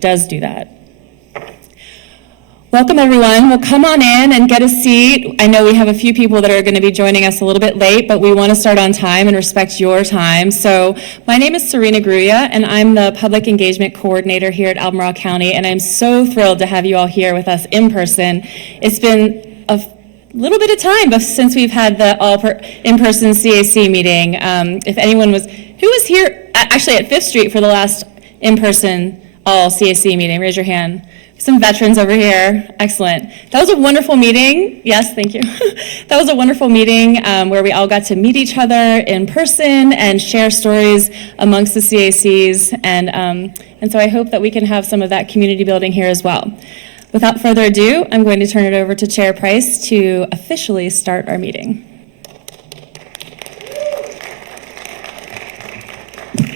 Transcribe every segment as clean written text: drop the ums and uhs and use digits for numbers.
does do that. Welcome everyone. Well, come on in and get a seat. I know we have a few people that are going to be joining us a little bit late, but we want to start on time and respect your time. So my name is Serena Gruya, and I'm the Public Engagement Coordinator here at Albemarle County, and I'm so thrilled to have you all here with us in person. It's been a little bit of time since we've had the in-person CAC meeting. If anyone who was here actually at 5th Street for the last in-person all-CAC meeting, raise your hand. Some veterans over here. Excellent. That was a wonderful meeting. Yes, thank you. That was a wonderful meeting where we all got to meet each other in person and share stories amongst the CACs. And so I hope that we can have some of that community building here as well. Without further ado, I'm going to turn it over to Chair Price to officially start our meeting.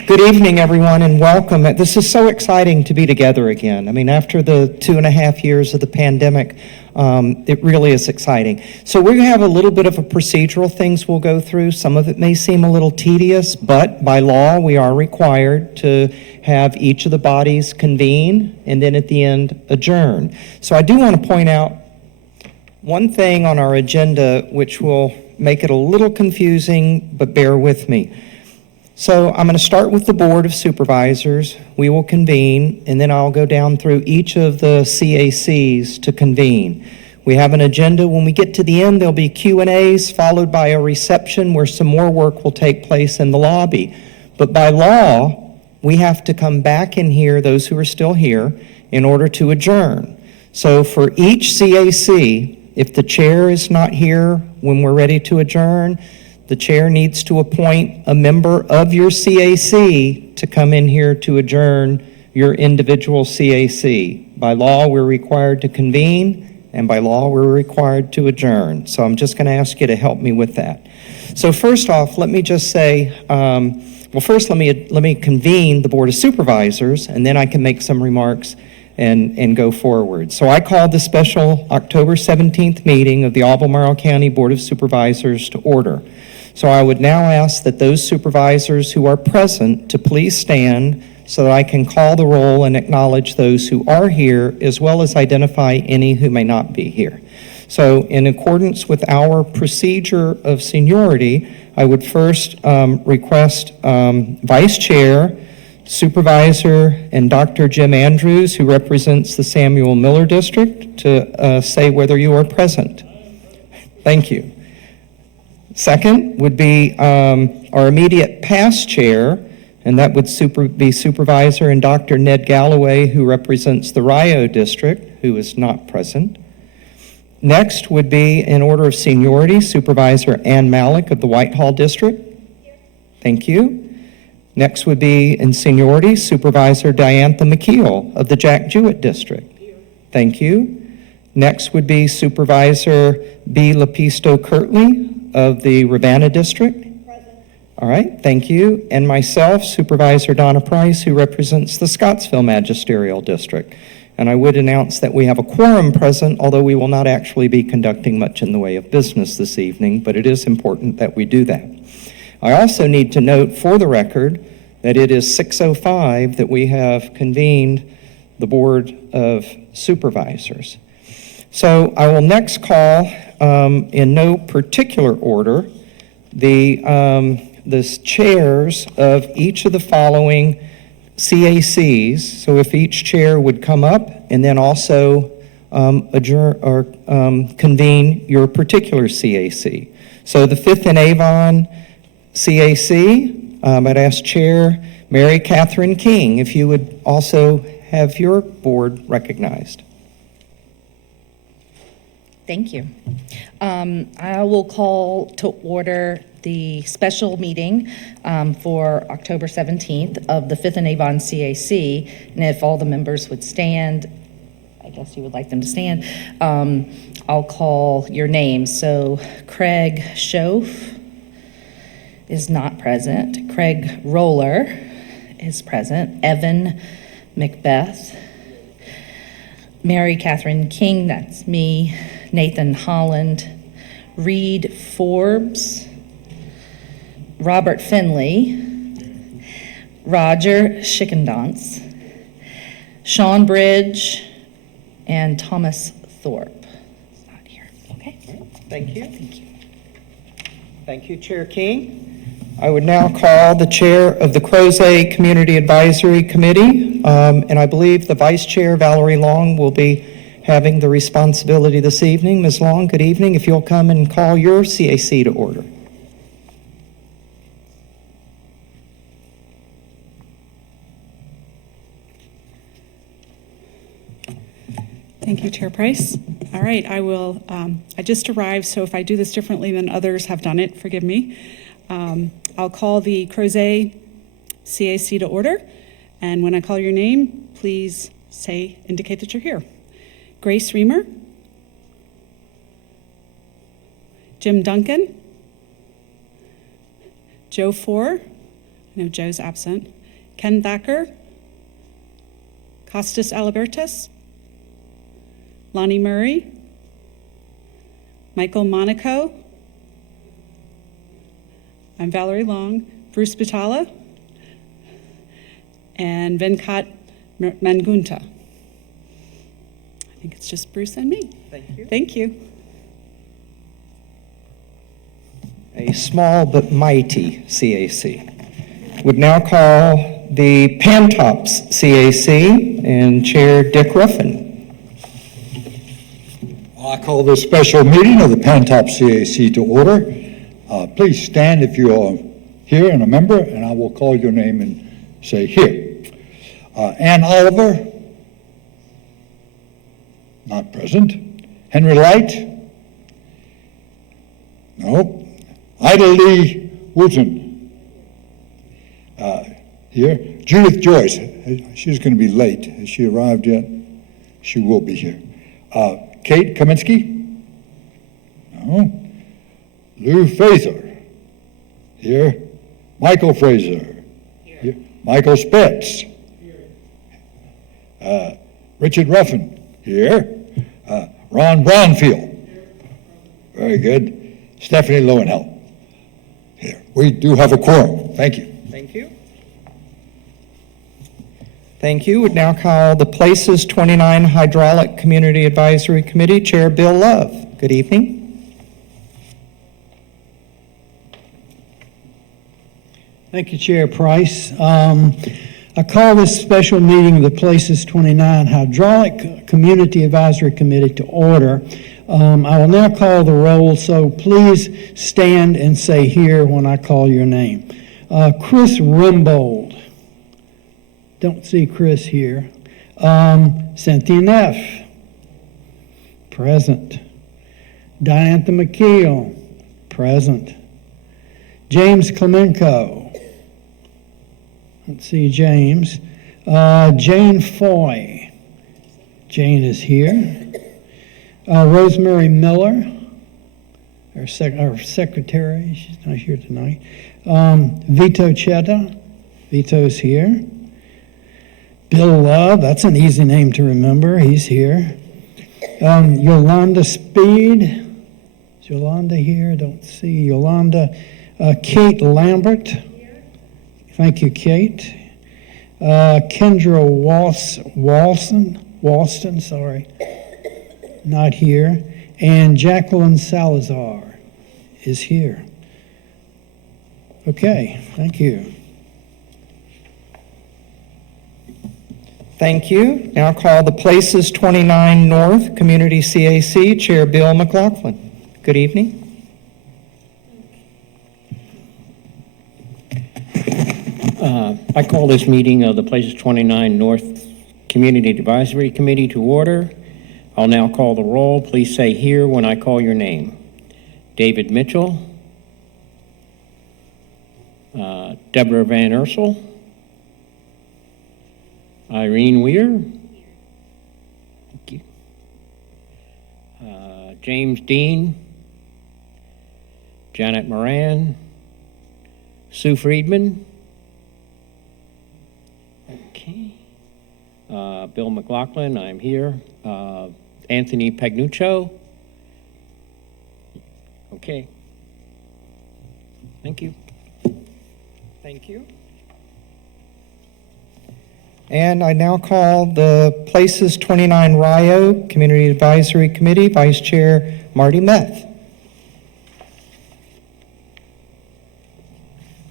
Good evening, everyone, and welcome. This is so exciting to be together again. I mean, after the 2.5 years of the pandemic, it really is exciting. So we're going to have a little bit of a procedural things we'll go through. Some of it may seem a little tedious, but by law, we are required to have each of the bodies convene and then at the end adjourn. So I do want to point out one thing on our agenda which will make it a little confusing, but bear with me. So I'm going to start with the Board of Supervisors. We will convene, and then I'll go down through each of the CACs to convene. We have an agenda. When we get to the end, there'll be Q&As followed by a reception where some more work will take place in the lobby. But by law, we have to come back in here, those who are still here, in order to adjourn. So for each CAC, if the chair is not here when we're ready to adjourn, the chair needs to appoint a member of your CAC to come in here to adjourn your individual CAC. By law, we're required to convene, and by law, we're required to adjourn. So I'm just going to ask you to help me with that. So first off, let me just say, first let me convene the Board of Supervisors, and then I can make some remarks and go forward. So I called the special October 17th meeting of the Albemarle County Board of Supervisors to order. So I would now ask that those supervisors who are present to please stand so that I can call the roll and acknowledge those who are here, as well as identify any who may not be here. So in accordance with our procedure of seniority, I would first request Vice Chair, Supervisor, and Dr. Jim Andrews, who represents the Samuel Miller District, to say whether you are present. Thank you. Second would be our immediate past chair, and that would be Supervisor and Dr. Ned Galloway, who represents the Rio District, who is not present. Next would be, in order of seniority, Supervisor Ann Malik of the Whitehall District. Thank you. Next would be, in seniority, Supervisor Diantha McKeel of the Jack Jewett District. Thank you. Next would be Supervisor B. Lapisto Kirtley of the Ravenna District. Present. All right, thank you. And myself, Supervisor Donna Price, who represents the Scottsville Magisterial District. And I would announce that we have a quorum present, although we will not actually be conducting much in the way of business this evening, but it is important that we do that. I also need to note for the record that it is 6:05 that we have convened the Board of Supervisors. So I will next call, in no particular order, the chairs of each of the following CACs. So if each chair would come up and then also adjourn or convene your particular CAC. So the 5th and Avon CAC, I'd ask Chair Mary Catherine King if you would also have your board recognized. Thank you. I will call to order the special meeting for October 17th of the 5th and Avon CAC. And if all the members would stand, I guess you would like them to stand, I'll call your names. So Craig Schoaf is not present. Craig Roller is present. Evan Macbeth. Mary Catherine King, that's me. Nathan Holland. Reed Forbes. Robert Finley. Roger Schickendance. Sean Bridge, and Thomas Thorpe. He's not here. Okay. Thank you. Thank you. Thank you, Chair King. I would now call the Chair of the Crozet Community Advisory Committee, and I believe the Vice Chair, Valerie Long, will be having the responsibility this evening. Ms. Long, good evening. If you'll come and call your CAC to order. Thank you, Chair Price. All right, I just arrived, so if I do this differently than others have done it, forgive me. I'll call the Crozet CAC to order, and when I call your name, please indicate that you're here. Grace Reamer, Jim Duncan, Joe Four, I know Joe's absent, Ken Thacker, Costas Alibertus, Lonnie Murray, Michael Monaco, I'm Valerie Long, Bruce Batala, and Venkat Mangunta. I think it's just Bruce and me. Thank you. Thank you. A small but mighty CAC. Would now call the Pantops CAC and Chair Dick Ruffin. I call this special meeting of the Pantops CAC to order. Please stand if you are here and a member, and I will call your name and say here. Ann Oliver, not present. Henry Light, no. Ida Lee Wooten, here. Judith Joyce, she's going to be late. Has she arrived yet? She will be here. Kate Kaminsky, no. Lou Fraser, here. Michael Fraser, here. Michael Spitz, here. Richard Ruffin, here. Ron Brownfield, very good. Stephanie Lowenhelt, here. We do have a quorum. Thank you. Thank you. Thank you. Would now call the Places 29 Hydraulic Community Advisory Committee, Chair Bill Love. Good evening. Thank you, Chair Price. I call this special meeting of the Places 29 Hydraulic Community Advisory Committee to order. I will now call the roll, so please stand and say here when I call your name. Chris Rimbold. Don't see Chris here. Cynthia Neff. Present. Diantha McKeel. Present. James Klemenko. Let's see, James. Jane Foy. Jane is here. Rosemary Miller, our secretary. She's not here tonight. Vito Chetta. Vito's here. Bill Love. That's an easy name to remember. He's here. Yolanda Speed. Is Yolanda here? Don't see Yolanda. Kate Lambert. Thank you, Kate. Kendra Walston, sorry, not here. And Jacqueline Salazar is here. Okay, thank you. Thank you. Now call the Places 29 North Community CAC, Chair Bill McLaughlin. Good evening. I call this meeting of the Places 29 North Community Advisory Committee to order. I'll now call the roll. Please say here when I call your name. David Mitchell, Deborah Van Ursel, Irene Weir, thank you. James Dean, Janet Moran, Sue Friedman, okay. Bill McLaughlin, I'm here. Anthony Pagnuccio, okay. Thank you. Thank you. And I now call the Places 29 Rio Community Advisory Committee, Vice Chair Marty Meth.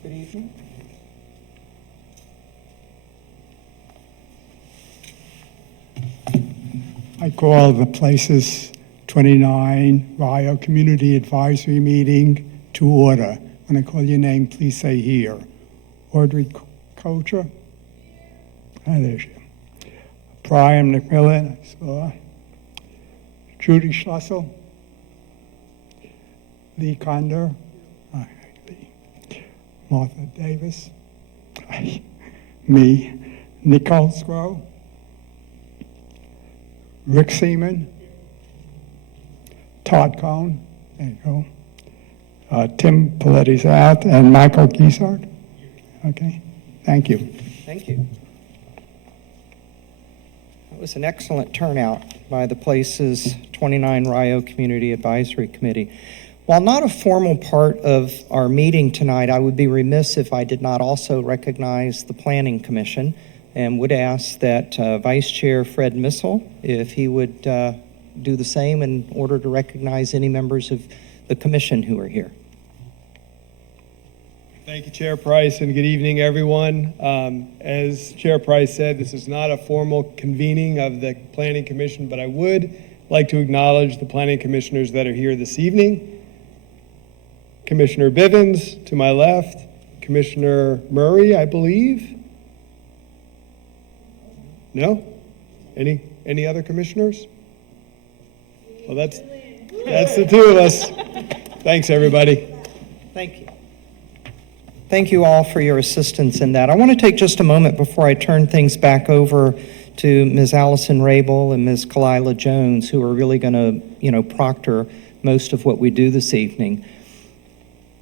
Good evening. I call the Places 29 Rio Community Advisory Meeting to order. When I call your name, please say here. Audrey Kocher. Ah, there she is. Brian McMillan, I saw. Judy Schlussel. Lee Condor. Hi, Lee. Martha Davis. Hi. Me. Nicole Scrow. Rick Seaman. Todd Cohn. There you go. Tim Paletti's out. And Michael Giesart. Okay. Thank you. Thank you. That was an excellent turnout by the Places 29 Rio Community Advisory Committee. While not a formal part of our meeting tonight, I would be remiss if I did not also recognize the Planning Commission and would ask that Vice Chair Fred Missel, if he would do the same in order to recognize any members of the commission who are here. Thank you, Chair Price, and good evening, everyone. As Chair Price said, this is not a formal convening of the Planning Commission, but I would like to acknowledge the Planning Commissioners that are here this evening. Commissioner Bivens to my left, Commissioner Murray, I believe. No? Any other commissioners? Well, that's the two of us. Thanks, everybody. Thank you. Thank you all for your assistance in that. I want to take just a moment before I turn things back over to Ms. Allison Rabel and Ms. Kalila Jones, who are really going to, proctor most of what we do this evening.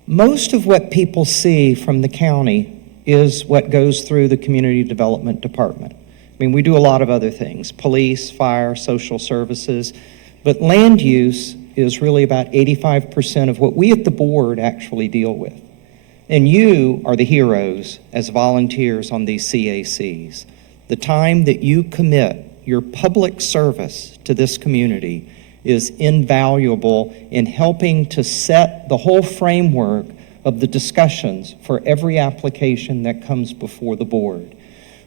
Most of what people see from the county is what goes through the Community Development Department. I mean, we do a lot of other things, police, fire, social services, but land use is really about 85% of what we at the board actually deal with. And you are the heroes as volunteers on these CACs. The time that you commit, your public service to this community is invaluable in helping to set the whole framework of the discussions for every application that comes before the board.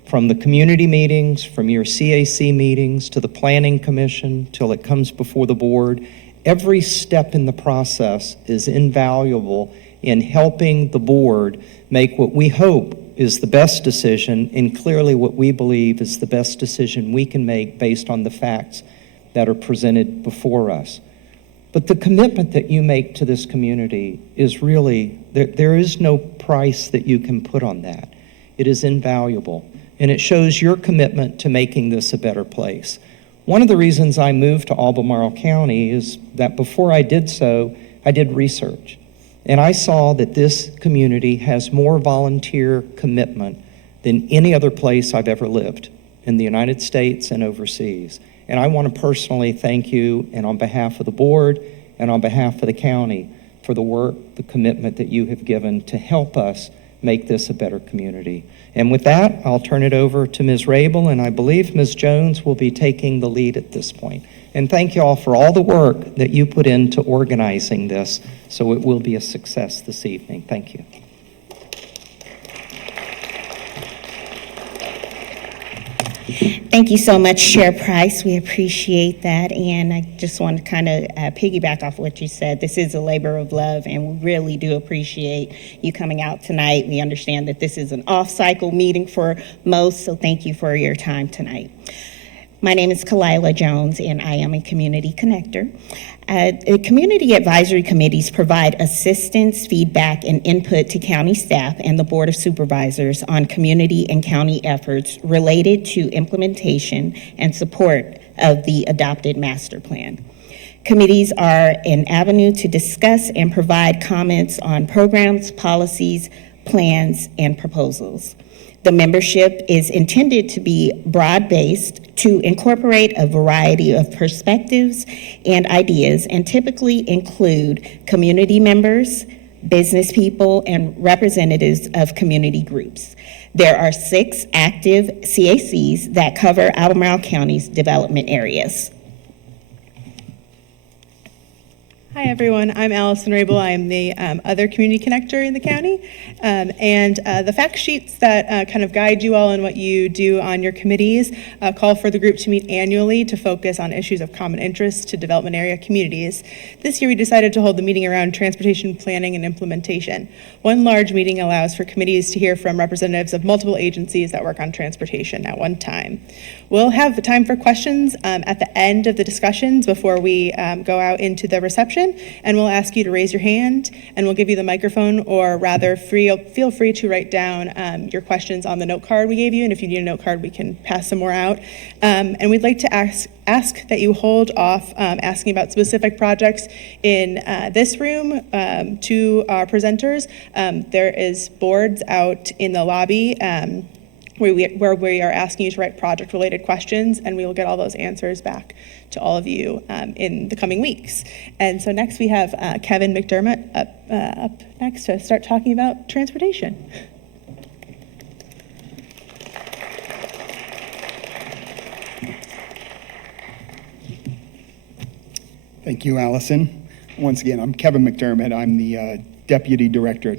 From the community meetings, from your CAC meetings, to the Planning Commission, till it comes before the board, every step in the process is invaluable in helping the board make what we hope is the best decision, and clearly what we believe is the best decision we can make based on the facts that are presented before us. But the commitment that you make to this community is really, there is no price that you can put on that. It is invaluable, and it shows your commitment to making this a better place. One of the reasons I moved to Albemarle County is that before I did so, I did research. And I saw that this community has more volunteer commitment than any other place I've ever lived in the United States and overseas. And I want to personally thank you, and on behalf of the board and on behalf of the county, for the work, the commitment that you have given to help us make this a better community. And with that, I'll turn it over to Ms. Rabel, and I believe Ms. Jones will be taking the lead at this point. And thank you all for all the work that you put into organizing this, so it will be a success this evening. Thank you. Thank you so much, Chair Price. We appreciate that. And I just want to kind of piggyback off what you said. This is a labor of love, and we really do appreciate you coming out tonight. We understand that this is an off-cycle meeting for most, so thank you for your time tonight. My name is Kalila Jones, and I am a community connector. Community advisory committees provide assistance, feedback, and input to county staff and the Board of Supervisors on community and county efforts related to implementation and support of the adopted master plan. Committees are an avenue to discuss and provide comments on programs, policies, plans, and proposals. The membership is intended to be broad-based to incorporate a variety of perspectives and ideas, and typically include community members, business people, and representatives of community groups. There are 6 active CACs that cover Albemarle County's development areas. Hi, everyone. I'm Allison Rabel. I'm the other community connector in the county. And the fact sheets that kind of guide you all in what you do on your committees call for the group to meet annually to focus on issues of common interest to development area communities. This year, we decided to hold the meeting around transportation planning and implementation. One large meeting allows for committees to hear from representatives of multiple agencies that work on transportation at one time. We'll have the time for questions at the end of the discussions before we go out into the reception, and we'll ask you to raise your hand, and we'll give you the microphone, or rather feel free to write down your questions on the note card we gave you, and if you need a note card, we can pass some more out. And we'd like to ask that you hold off asking about specific projects in this room to our presenters. There is boards out in the lobby where we are asking you to write project-related questions, and we will get all those answers back to all of you in the coming weeks. And so next we have Kevin McDermott up next to start talking about transportation. Thank you, Allison. Once again, I'm Kevin McDermott. I'm the Deputy Director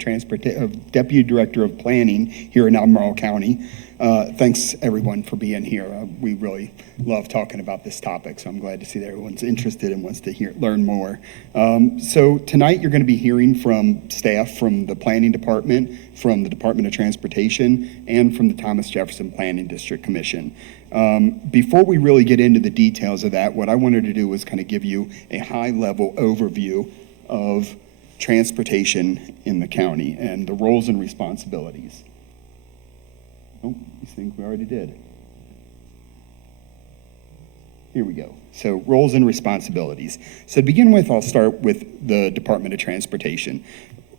of Planning here in Albemarle County. Thanks everyone for being here. We really love talking about this topic, so I'm glad to see that everyone's interested and wants to learn more. So tonight you're going to be hearing from staff from the Planning Department, from the Department of Transportation, and from the Thomas Jefferson Planning District Commission. Before we really get into the details of that, what I wanted to do was kind of give you a high-level overview of transportation in the county and the roles and responsibilities. Oh, these things we already did. Here we go. So roles and responsibilities. So to begin with, I'll start with the Department of Transportation.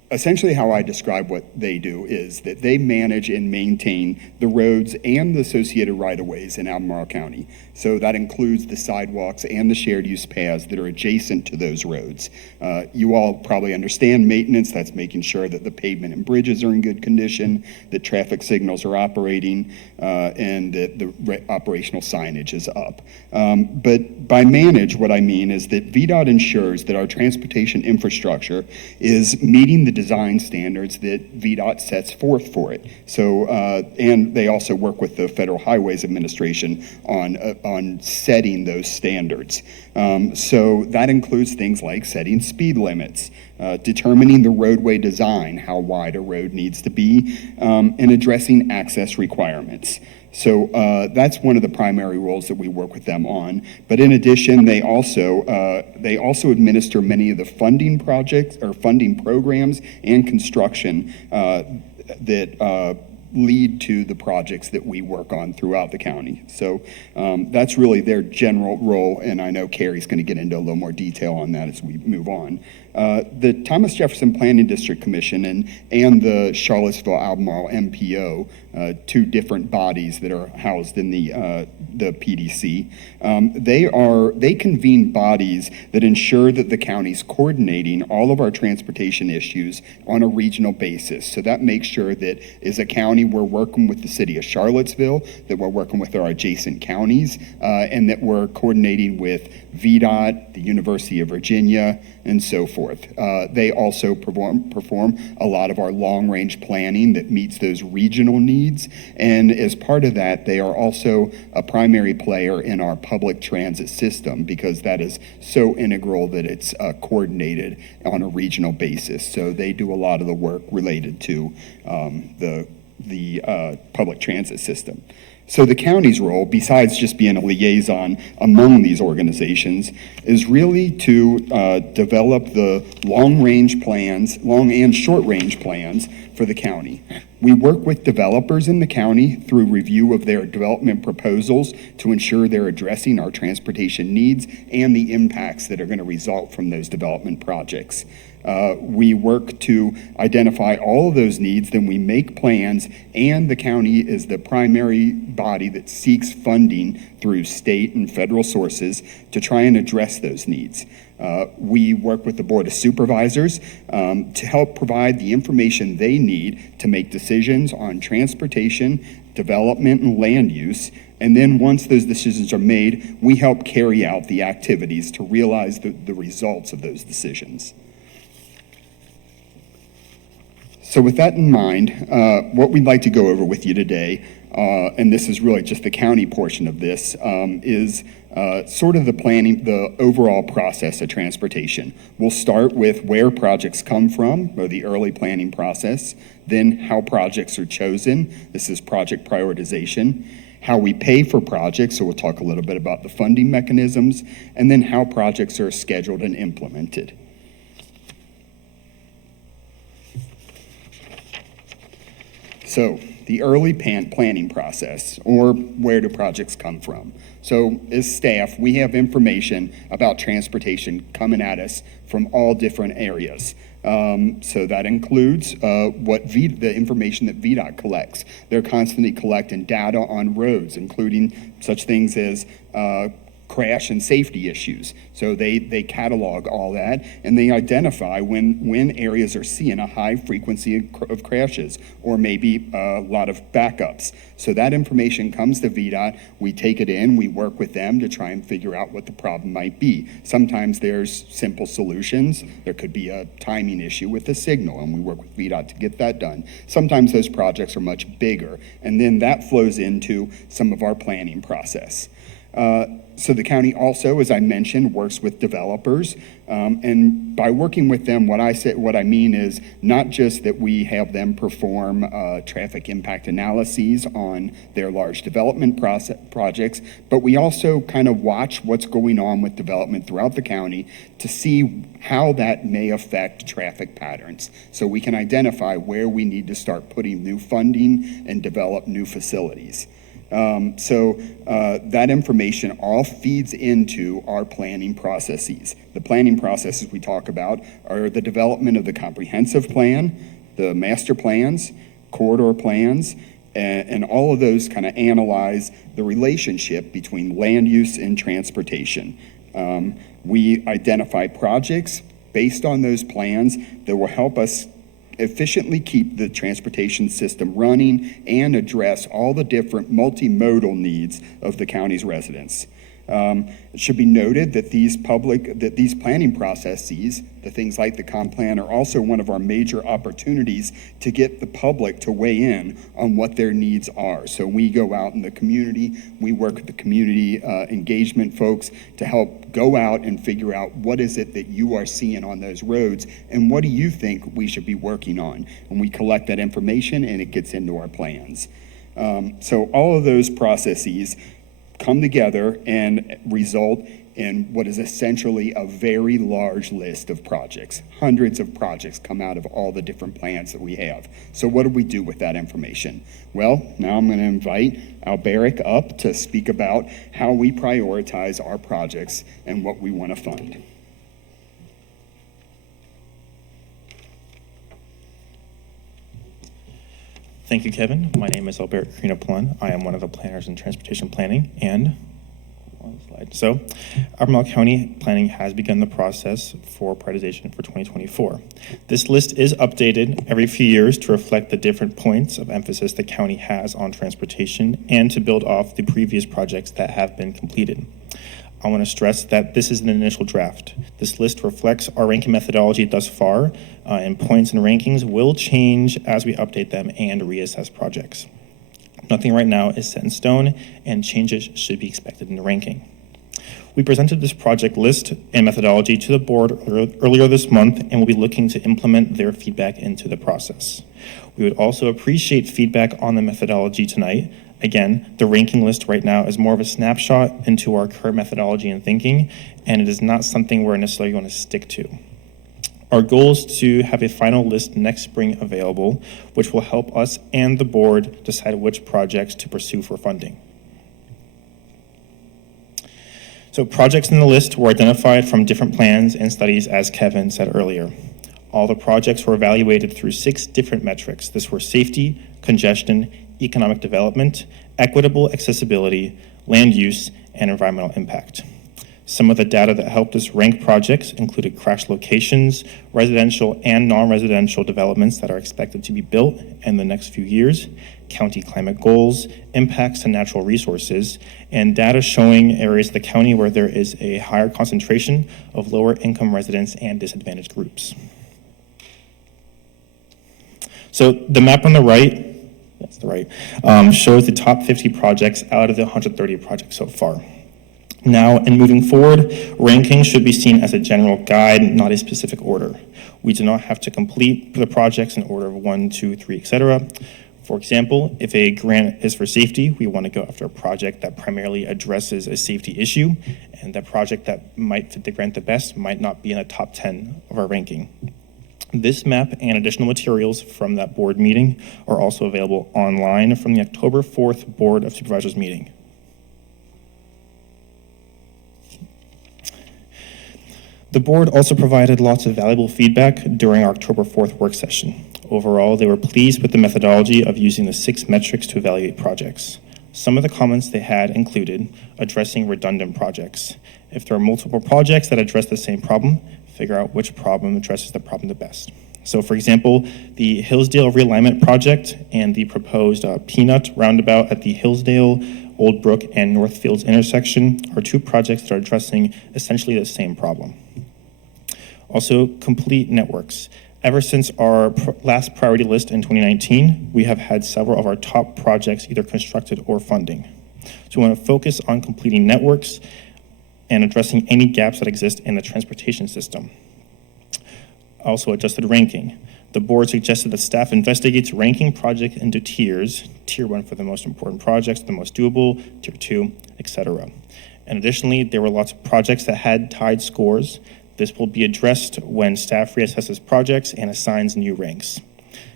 Essentially how I describe what they do is that they manage and maintain the roads and the associated right-of-ways in Albemarle County. So that includes the sidewalks and the shared use paths that are adjacent to those roads. You all probably understand maintenance. That's making sure that the pavement and bridges are in good condition, that traffic signals are operating, and that the operational signage is up. But by manage, what I mean is that VDOT ensures that our transportation infrastructure is meeting the design standards that VDOT sets forth for it. So, and they also work with the Federal Highways Administration on setting those standards. So that includes things like setting speed limits, determining the roadway design, how wide a road needs to be, and addressing access requirements. So that's one of the primary roles that we work with them on. But in addition, they also administer many of the funding projects or funding programs and construction that lead to the projects that we work on throughout the county. So that's really their general role, and I know Carrie's going to get into a little more detail on that as we move on. The Thomas Jefferson Planning District Commission and the Charlottesville-Albemarle MPO, two different bodies that are housed in the PDC, they convene bodies that ensure that the county's coordinating all of our transportation issues on a regional basis. So that makes sure that as a county we're working with the city of Charlottesville, that we're working with our adjacent counties, and that we're coordinating with VDOT, the University of Virginia, and so forth. They also perform a lot of our long-range planning that meets those regional needs, and as part of that, they are also a primary player in our public transit system because that is so integral that it's coordinated on a regional basis. So they do a lot of the work related to the public transit system. So the county's role, besides just being a liaison among these organizations, is really to develop the long-range plans, long and short-range plans for the county. We work with developers in the county through review of their development proposals to ensure they're addressing our transportation needs and the impacts that are going to result from those development projects. We work to identify all of those needs, then we make plans, and the county is the primary body that seeks funding through state and federal sources to try and address those needs. We work with the Board of Supervisors to help provide the information they need to make decisions on transportation, development, and land use. And then once those decisions are made, we help carry out the activities to realize the results of those decisions. So with that in mind, what we'd like to go over with you today, and this is really just the county portion of this, is sort of the planning, the overall process of transportation. We'll start with where projects come from, or the early planning process, then how projects are chosen. This is project prioritization. How we pay for projects, so we'll talk a little bit about the funding mechanisms, and then how projects are scheduled and implemented. So the early planning process, or where do projects come from? So as staff, we have information about transportation coming at us from all different areas. So that includes the information that VDOT collects. They're constantly collecting data on roads, including such things as crash and safety issues. So they catalog all that, and they identify when areas are seeing a high frequency of crashes, or maybe a lot of backups. So that information comes to VDOT, we take it in, we work with them to try and figure out what the problem might be. Sometimes there's simple solutions. There could be a timing issue with the signal, and we work with VDOT to get that done. Sometimes those projects are much bigger, and then that flows into some of our planning process. So the county also, as I mentioned, works with developers, and by working with them, what I mean is not just that we have them perform traffic impact analyses on their large development projects, but we also kind of watch what's going on with development throughout the county to see how that may affect traffic patterns, so we can identify where we need to start putting new funding and develop new facilities. That information all feeds into our planning processes. The planning processes we talk about are the development of the comprehensive plan, the master plans, corridor plans, and all of those kind of analyze the relationship between land use and transportation. We identify projects based on those plans that will help us efficiently keep the transportation system running and address all the different multimodal needs of the county's residents. It should be noted that these planning processes, the things like the comp plan, are also one of our major opportunities to get the public to weigh in on what their needs are. So we go out in the community, we work with the community engagement folks to help go out and figure out what is it that you are seeing on those roads, and what do you think we should be working on? And we collect that information, and it gets into our plans. So all of those processes come together and result in what is essentially a very large list of projects. Hundreds of projects come out of all the different plans that we have. So what do we do with that information? Well, now I'm going to invite Albemarle up to speak about how we prioritize our projects and what we want to fund. Thank you, Kevin. My name is Albemarle County. I am one of the planners in transportation planning. And on the slide. So, Albemarle County Planning has begun the process for prioritization for 2024. This list is updated every few years to reflect the different points of emphasis the county has on transportation and to build off the previous projects that have been completed. I want to stress that this is an initial draft. This list reflects our ranking methodology thus far, and points and rankings will change as we update them and reassess projects. Nothing right now is set in stone, and changes should be expected in the ranking. We presented this project list and methodology to the board earlier this month, and we'll be looking to implement their feedback into the process. We would also appreciate feedback on the methodology tonight. Again, the ranking list right now is more of a snapshot into our current methodology and thinking, and it is not something we're necessarily going to stick to. Our goal is to have a final list next spring available, which will help us and the board decide which projects to pursue for funding. So projects in the list were identified from different plans and studies, as Kevin said earlier. All the projects were evaluated through 6 different metrics. This were safety, congestion, economic development, equitable accessibility, land use, and environmental impact. Some of the data that helped us rank projects included crash locations, residential and non-residential developments that are expected to be built in the next few years, county climate goals, impacts to natural resources, and data showing areas of the county where there is a higher concentration of lower income residents and disadvantaged groups. So the map on the right, that's the right, shows the top 50 projects out of the 130 projects so far. Now, in moving forward, rankings should be seen as a general guide, not a specific order. We do not have to complete the projects in order of 1, 2, 3, etc. For example, if a grant is for safety, we want to go after a project that primarily addresses a safety issue, and the project that might fit the grant the best might not be in the top 10 of our ranking. This map and additional materials from that board meeting are also available online from the October 4th Board of Supervisors meeting. The board also provided lots of valuable feedback during our October 4th work session. Overall, they were pleased with the methodology of using the 6 metrics to evaluate projects. Some of the comments they had included addressing redundant projects. If there are multiple projects that address the same problem, figure out which problem addresses the problem the best. So for example, the Hillsdale realignment project and the proposed Peanut roundabout at the Hillsdale, Old Brook, and Northfields intersection are 2 projects that are addressing essentially the same problem. Also, complete networks. Ever since our last priority list in 2019, we have had several of our top projects either constructed or funding. So we want to focus on completing networks and addressing any gaps that exist in the transportation system. Also, adjusted ranking. The board suggested that staff investigates ranking projects into tiers, tier 1 for the most important projects, the most doable, tier 2, etc. And additionally, there were lots of projects that had tied scores. This will be addressed when staff reassesses projects and assigns new ranks.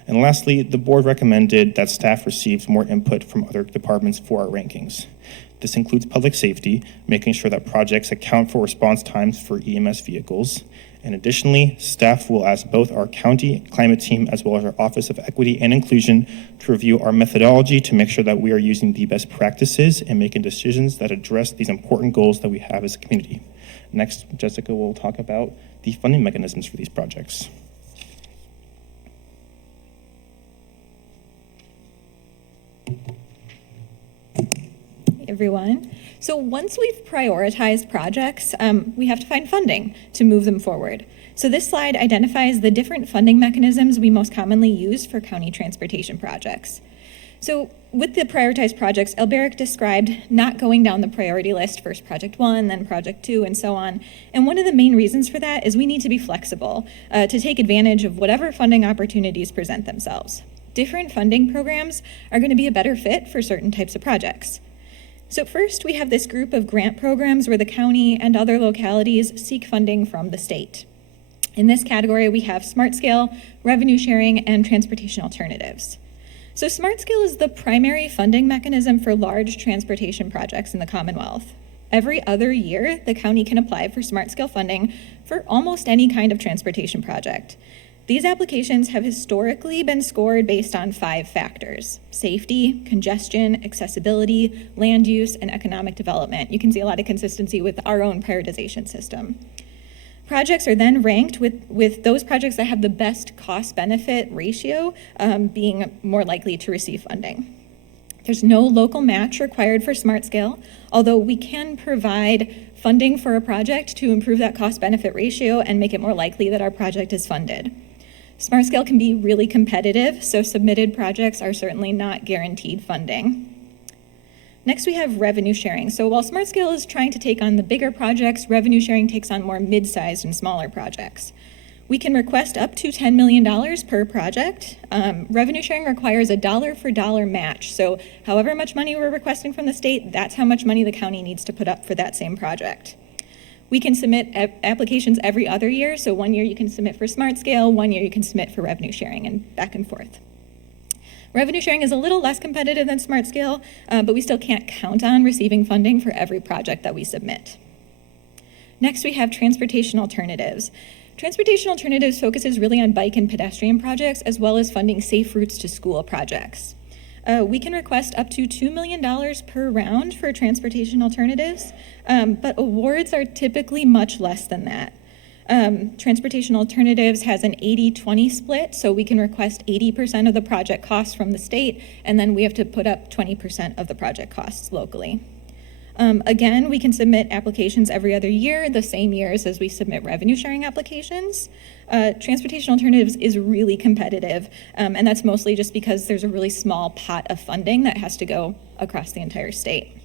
And lastly, the board recommended that staff receives more input from other departments for our rankings. This includes public safety, making sure that projects account for response times for EMS vehicles. And additionally, staff will ask both our county climate team as well as our Office of Equity and Inclusion to review our methodology to make sure that we are using the best practices and making decisions that address these important goals that we have as a community. Next, Jessica will talk about the funding mechanisms for these projects. Hey everyone. So once we've prioritized projects, we have to find funding to move them forward. So this slide identifies the different funding mechanisms we most commonly use for county transportation projects. So with the prioritized projects, Alberic described not going down the priority list, first project 1, then project 2, and so on. And one of the main reasons for that is we need to be flexible to take advantage of whatever funding opportunities present themselves. Different funding programs are going to be a better fit for certain types of projects. So first, we have this group of grant programs where the county and other localities seek funding from the state. In this category, we have Smart Scale, revenue sharing, and transportation alternatives. So Smart Scale is the primary funding mechanism for large transportation projects in the Commonwealth. Every other year, the county can apply for Smart Scale funding for almost any kind of transportation project. These applications have historically been scored based on 5 factors: safety, congestion, accessibility, land use, and economic development. You can see a lot of consistency with our own prioritization system. Projects are then ranked with those projects that have the best cost-benefit ratio being more likely to receive funding. There's no local match required for Smart Scale, although we can provide funding for a project to improve that cost-benefit ratio and make it more likely that our project is funded. Smart Scale can be really competitive, so submitted projects are certainly not guaranteed funding. Next, we have revenue sharing. So while Smart Scale is trying to take on the bigger projects, revenue sharing takes on more mid-sized and smaller projects. We can request up to $10 million per project. Revenue sharing requires a dollar-for-dollar match. So however much money we're requesting from the state, that's how much money the county needs to put up for that same project. We can submit applications every other year. So 1 year you can submit for Smart Scale, 1 year you can submit for revenue sharing, and back and forth. Revenue sharing is a little less competitive than Smart Scale, but we still can't count on receiving funding for every project that we submit. Next, we have transportation alternatives. Transportation alternatives focuses really on bike and pedestrian projects, as well as funding safe routes to school projects. We can request up to $2 million per round for transportation alternatives, but awards are typically much less than that. Transportation alternatives has an 80-20 split, so we can request 80% of the project costs from the state, and then we have to put up 20% of the project costs locally. Again, we can submit applications every other year, the same years as we submit revenue sharing applications. Transportation alternatives is really competitive, and that's mostly just because there's a really small pot of funding that has to go across the entire state.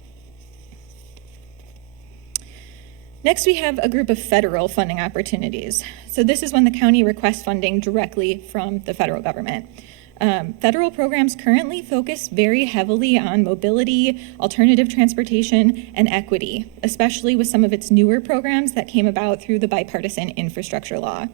Next, we have a group of federal funding opportunities. So this is when the county requests funding directly from the federal government. Federal programs currently focus very heavily on mobility, alternative transportation, and equity, especially with some of its newer programs that came about through the bipartisan infrastructure law.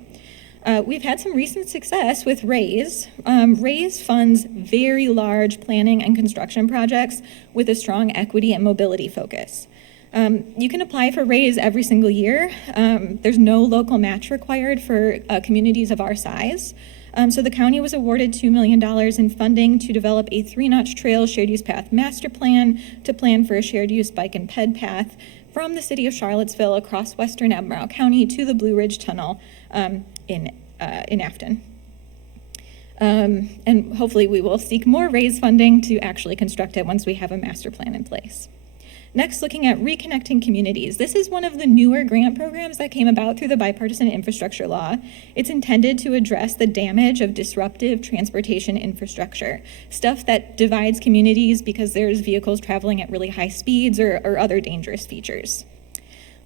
We've had some recent success with RAISE. RAISE funds very large planning and construction projects with a strong equity and mobility focus. You can apply for RAISE every single year. There's no local match required for communities of our size. So the county was awarded $2 million in funding to develop a 3-notch trail shared use path master plan to plan for a shared use bike and ped path from the city of Charlottesville across western Albemarle County to the Blue Ridge Tunnel in Afton. And hopefully we will seek more RAISE funding to actually construct it once we have a master plan in place. Next, looking at reconnecting communities. This is one of the newer grant programs that came about through the bipartisan infrastructure law. It's intended to address the damage of disruptive transportation infrastructure, stuff that divides communities because there's vehicles traveling at really high speeds or other dangerous features.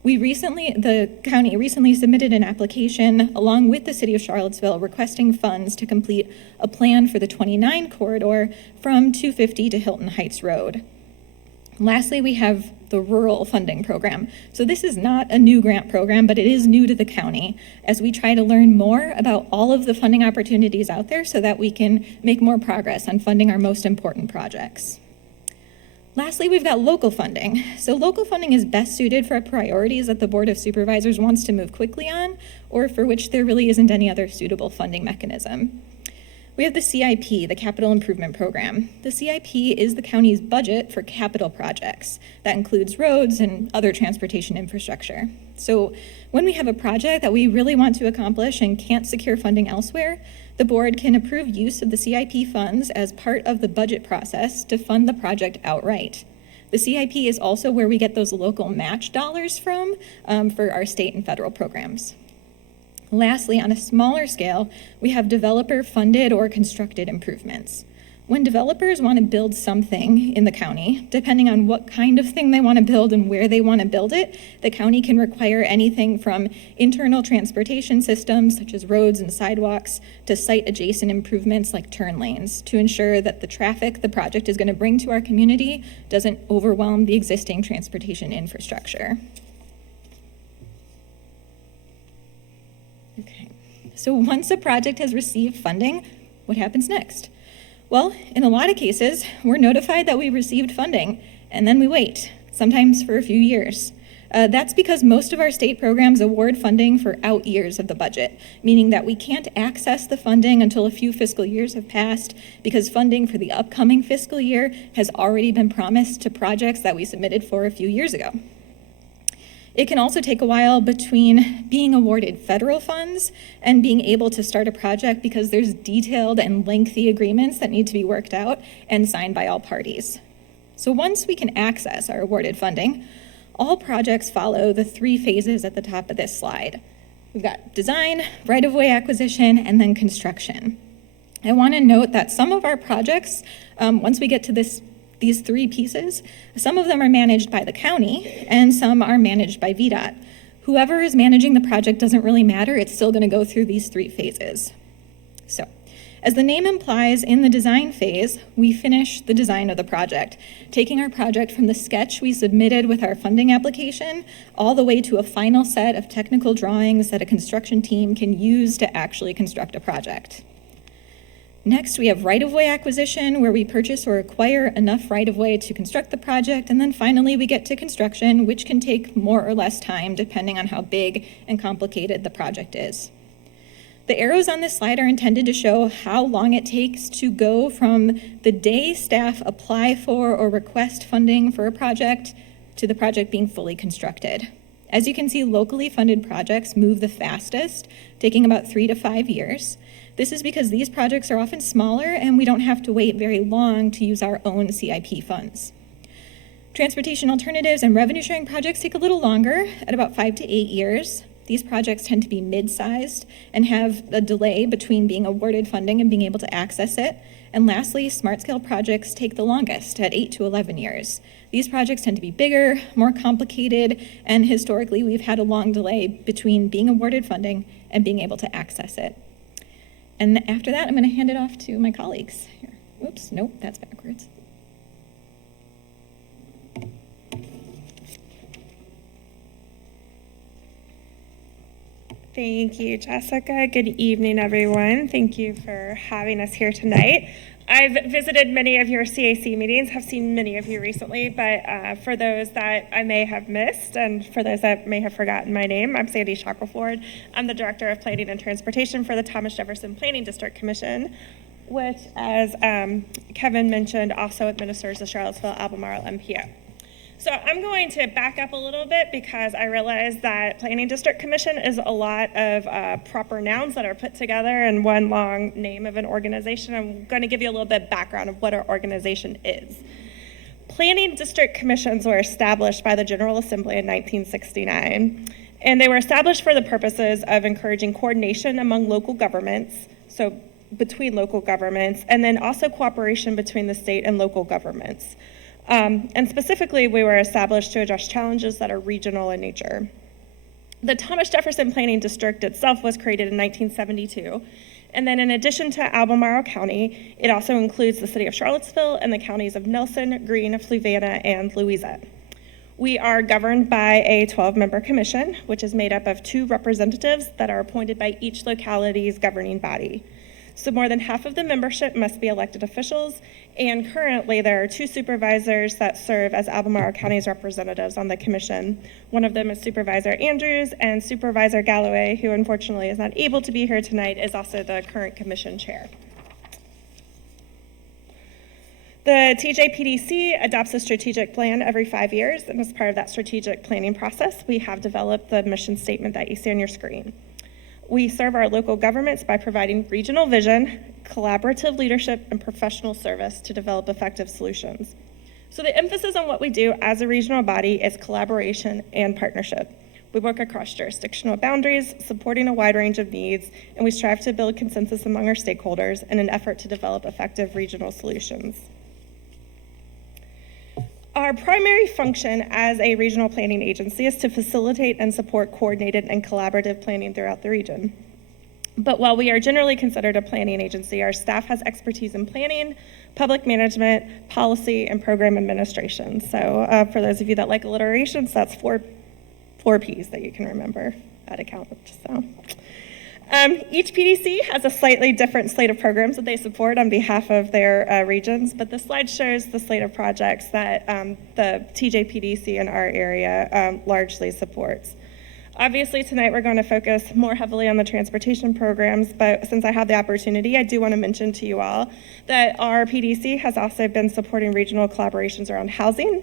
The county recently submitted an application along with the city of Charlottesville requesting funds to complete a plan for the 29 corridor from 250 to Hilton Heights Road. Lastly, we have the rural funding program. So this is not a new grant program, but it is new to the county as we try to learn more about all of the funding opportunities out there so that we can make more progress on funding our most important projects. Lastly, we've got local funding. So local funding is best suited for priorities that the Board of Supervisors wants to move quickly on, or for which there really isn't any other suitable funding mechanism. We have the CIP, the Capital Improvement Program. The CIP is the county's budget for capital projects. That includes roads and other transportation infrastructure. So when we have a project that we really want to accomplish and can't secure funding elsewhere, the board can approve use of the CIP funds as part of the budget process to fund the project outright. The CIP is also where we get those local match dollars from for our state and federal programs. Lastly, on a smaller scale, we have developer-funded or constructed improvements. When developers want to build something in the county, depending on what kind of thing they want to build and where they want to build it, the county can require anything from internal transportation systems, such as roads and sidewalks, to site-adjacent improvements like turn lanes to ensure that the traffic the project is going to bring to our community doesn't overwhelm the existing transportation infrastructure. Okay, so once a project has received funding, what happens next? Well, in a lot of cases, we're notified that we received funding, and then we wait, sometimes for a few years. That's because most of our state programs award funding for out years of the budget, meaning that we can't access the funding until a few fiscal years have passed because funding for the upcoming fiscal year has already been promised to projects that we submitted for a few years ago. It can also take a while between being awarded federal funds and being able to start a project because there's detailed and lengthy agreements that need to be worked out and signed by all parties. So once we can access our awarded funding, all projects follow the 3 phases at the top of this slide. We've got design, right-of-way acquisition, and then construction. I want to note that some of our projects, once we get to these 3 pieces, some of them are managed by the county and some are managed by VDOT. Whoever is managing the project doesn't really matter. It's still going to go through these 3 phases. So, as the name implies, in the design phase, we finish the design of the project, taking our project from the sketch we submitted with our funding application all the way to a final set of technical drawings that a construction team can use to actually construct a project. Next, we have right-of-way acquisition, where we purchase or acquire enough right-of-way to construct the project. And then finally, we get to construction, which can take more or less time depending on how big and complicated the project is. The arrows on this slide are intended to show how long it takes to go from the day staff apply for or request funding for a project to the project being fully constructed. As you can see, locally funded projects move the fastest, taking about 3 to 5 years. This is because these projects are often smaller and we don't have to wait very long to use our own CIP funds. Transportation alternatives and revenue sharing projects take a little longer, at about 5 to 8 years. These projects tend to be mid-sized and have a delay between being awarded funding and being able to access it. And lastly, smart-scale projects take the longest, at 8 to 11 years. These projects tend to be bigger, more complicated, and historically we've had a long delay between being awarded funding and being able to access it. And after that, I'm going to hand it off to my colleagues. Here. Oops, nope, that's backwards. Thank you, Jessica. Good evening, everyone. Thank you for having us here tonight. I've visited many of your CAC meetings, have seen many of you recently, but for those that I may have missed, and for those that may have forgotten my name, I'm Sandy Shackelford. I'm the Director of Planning and Transportation for the Thomas Jefferson Planning District Commission, which, as Kevin mentioned, also administers the Charlottesville Albemarle MPO. So I'm going to back up a little bit because I realize that Planning District Commission is a lot of proper nouns that are put together in one long name of an organization. I'm going to give you a little bit of background of what our organization is. Planning District Commissions were established by the General Assembly in 1969, and they were established for the purposes of encouraging coordination among local governments, so between local governments, and then also cooperation between the state and local governments. And specifically, we were established to address challenges that are regional in nature. The Thomas Jefferson Planning District itself was created in 1972. And then in addition to Albemarle County, it also includes the city of Charlottesville and the counties of Nelson, Greene, Fluvanna, and Louisa. We are governed by a 12-member commission, which is made up of 2 representatives that are appointed by each locality's governing body. So more than half of the membership must be elected officials, and currently there are 2 supervisors that serve as Albemarle County's representatives on the commission. One of them is Supervisor Andrews, and Supervisor Galloway, who unfortunately is not able to be here tonight, is also the current commission chair. The TJPDC adopts a strategic plan every 5 years, and as part of that strategic planning process, we have developed the mission statement that you see on your screen. We serve our local governments by providing regional vision, collaborative leadership, and professional service to develop effective solutions. So the emphasis on what we do as a regional body is collaboration and partnership. We work across jurisdictional boundaries, supporting a wide range of needs, and we strive to build consensus among our stakeholders in an effort to develop effective regional solutions. Our primary function as a regional planning agency is to facilitate and support coordinated and collaborative planning throughout the region. But while we are generally considered a planning agency, our staff has expertise in planning, public management, policy, and program administration. So for those of you that like alliterations, that's four P's that you can remember at account. So. Each PDC has a slightly different slate of programs that they support on behalf of their regions, but this slide shows the slate of projects that the TJPDC in our area largely supports. Obviously, tonight we're going to focus more heavily on the transportation programs, but since I have the opportunity, I do want to mention to you all that our PDC has also been supporting regional collaborations around housing,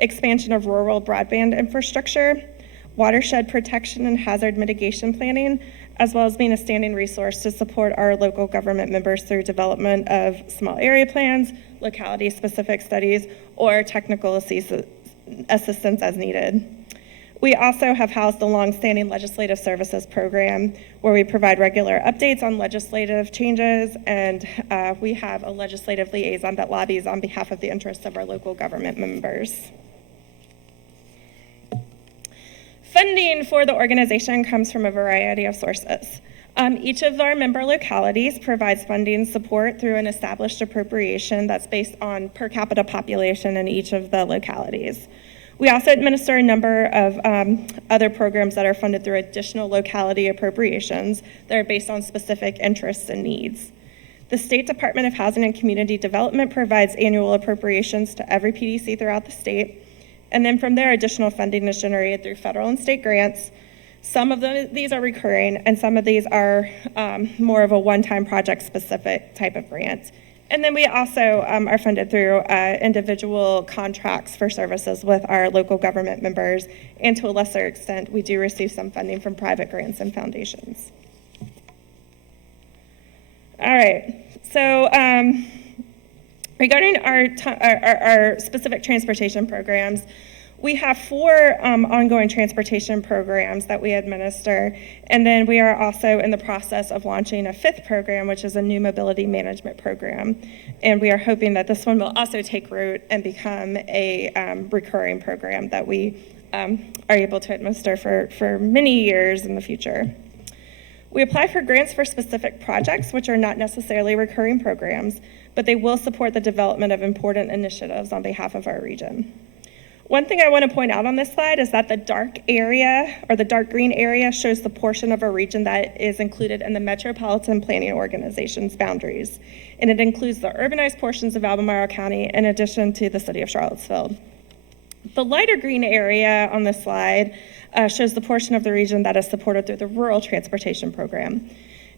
expansion of rural broadband infrastructure, watershed protection and hazard mitigation planning, as well as being a standing resource to support our local government members through development of small area plans, locality-specific studies, or technical assistance as needed. We also have housed the long-standing Legislative Services Program, where we provide regular updates on legislative changes, and we have a legislative liaison that lobbies on behalf of the interests of our local government members. Funding for the organization comes from a variety of sources. Each of our member localities provides funding support through an established appropriation that's based on per capita population in each of the localities. We also administer a number of other programs that are funded through additional locality appropriations that are based on specific interests and needs. The State Department of Housing and Community Development provides annual appropriations to every PDC throughout the state. And then from there, additional funding is generated through federal and state grants. Some of these are recurring, and some of these are more of a one-time project-specific type of grant. And then we also are funded through individual contracts for services with our local government members, and to a lesser extent, we do receive some funding from private grants and foundations. All right, so regarding our specific transportation programs, we have 4 ongoing transportation programs that we administer, and then we are also in the process of launching a 5th program, which is a new mobility management program. And we are hoping that this one will also take root and become a recurring program that we are able to administer for many years in the future. We apply for grants for specific projects, which are not necessarily recurring programs, but they will support the development of important initiatives on behalf of our region. One thing I want to point out on this slide is that the dark area, or the dark green area, shows the portion of a region that is included in the Metropolitan Planning Organization's boundaries. And it includes the urbanized portions of Albemarle County in addition to the city of Charlottesville. The lighter green area on this slide shows the portion of the region that is supported through the Rural Transportation Program.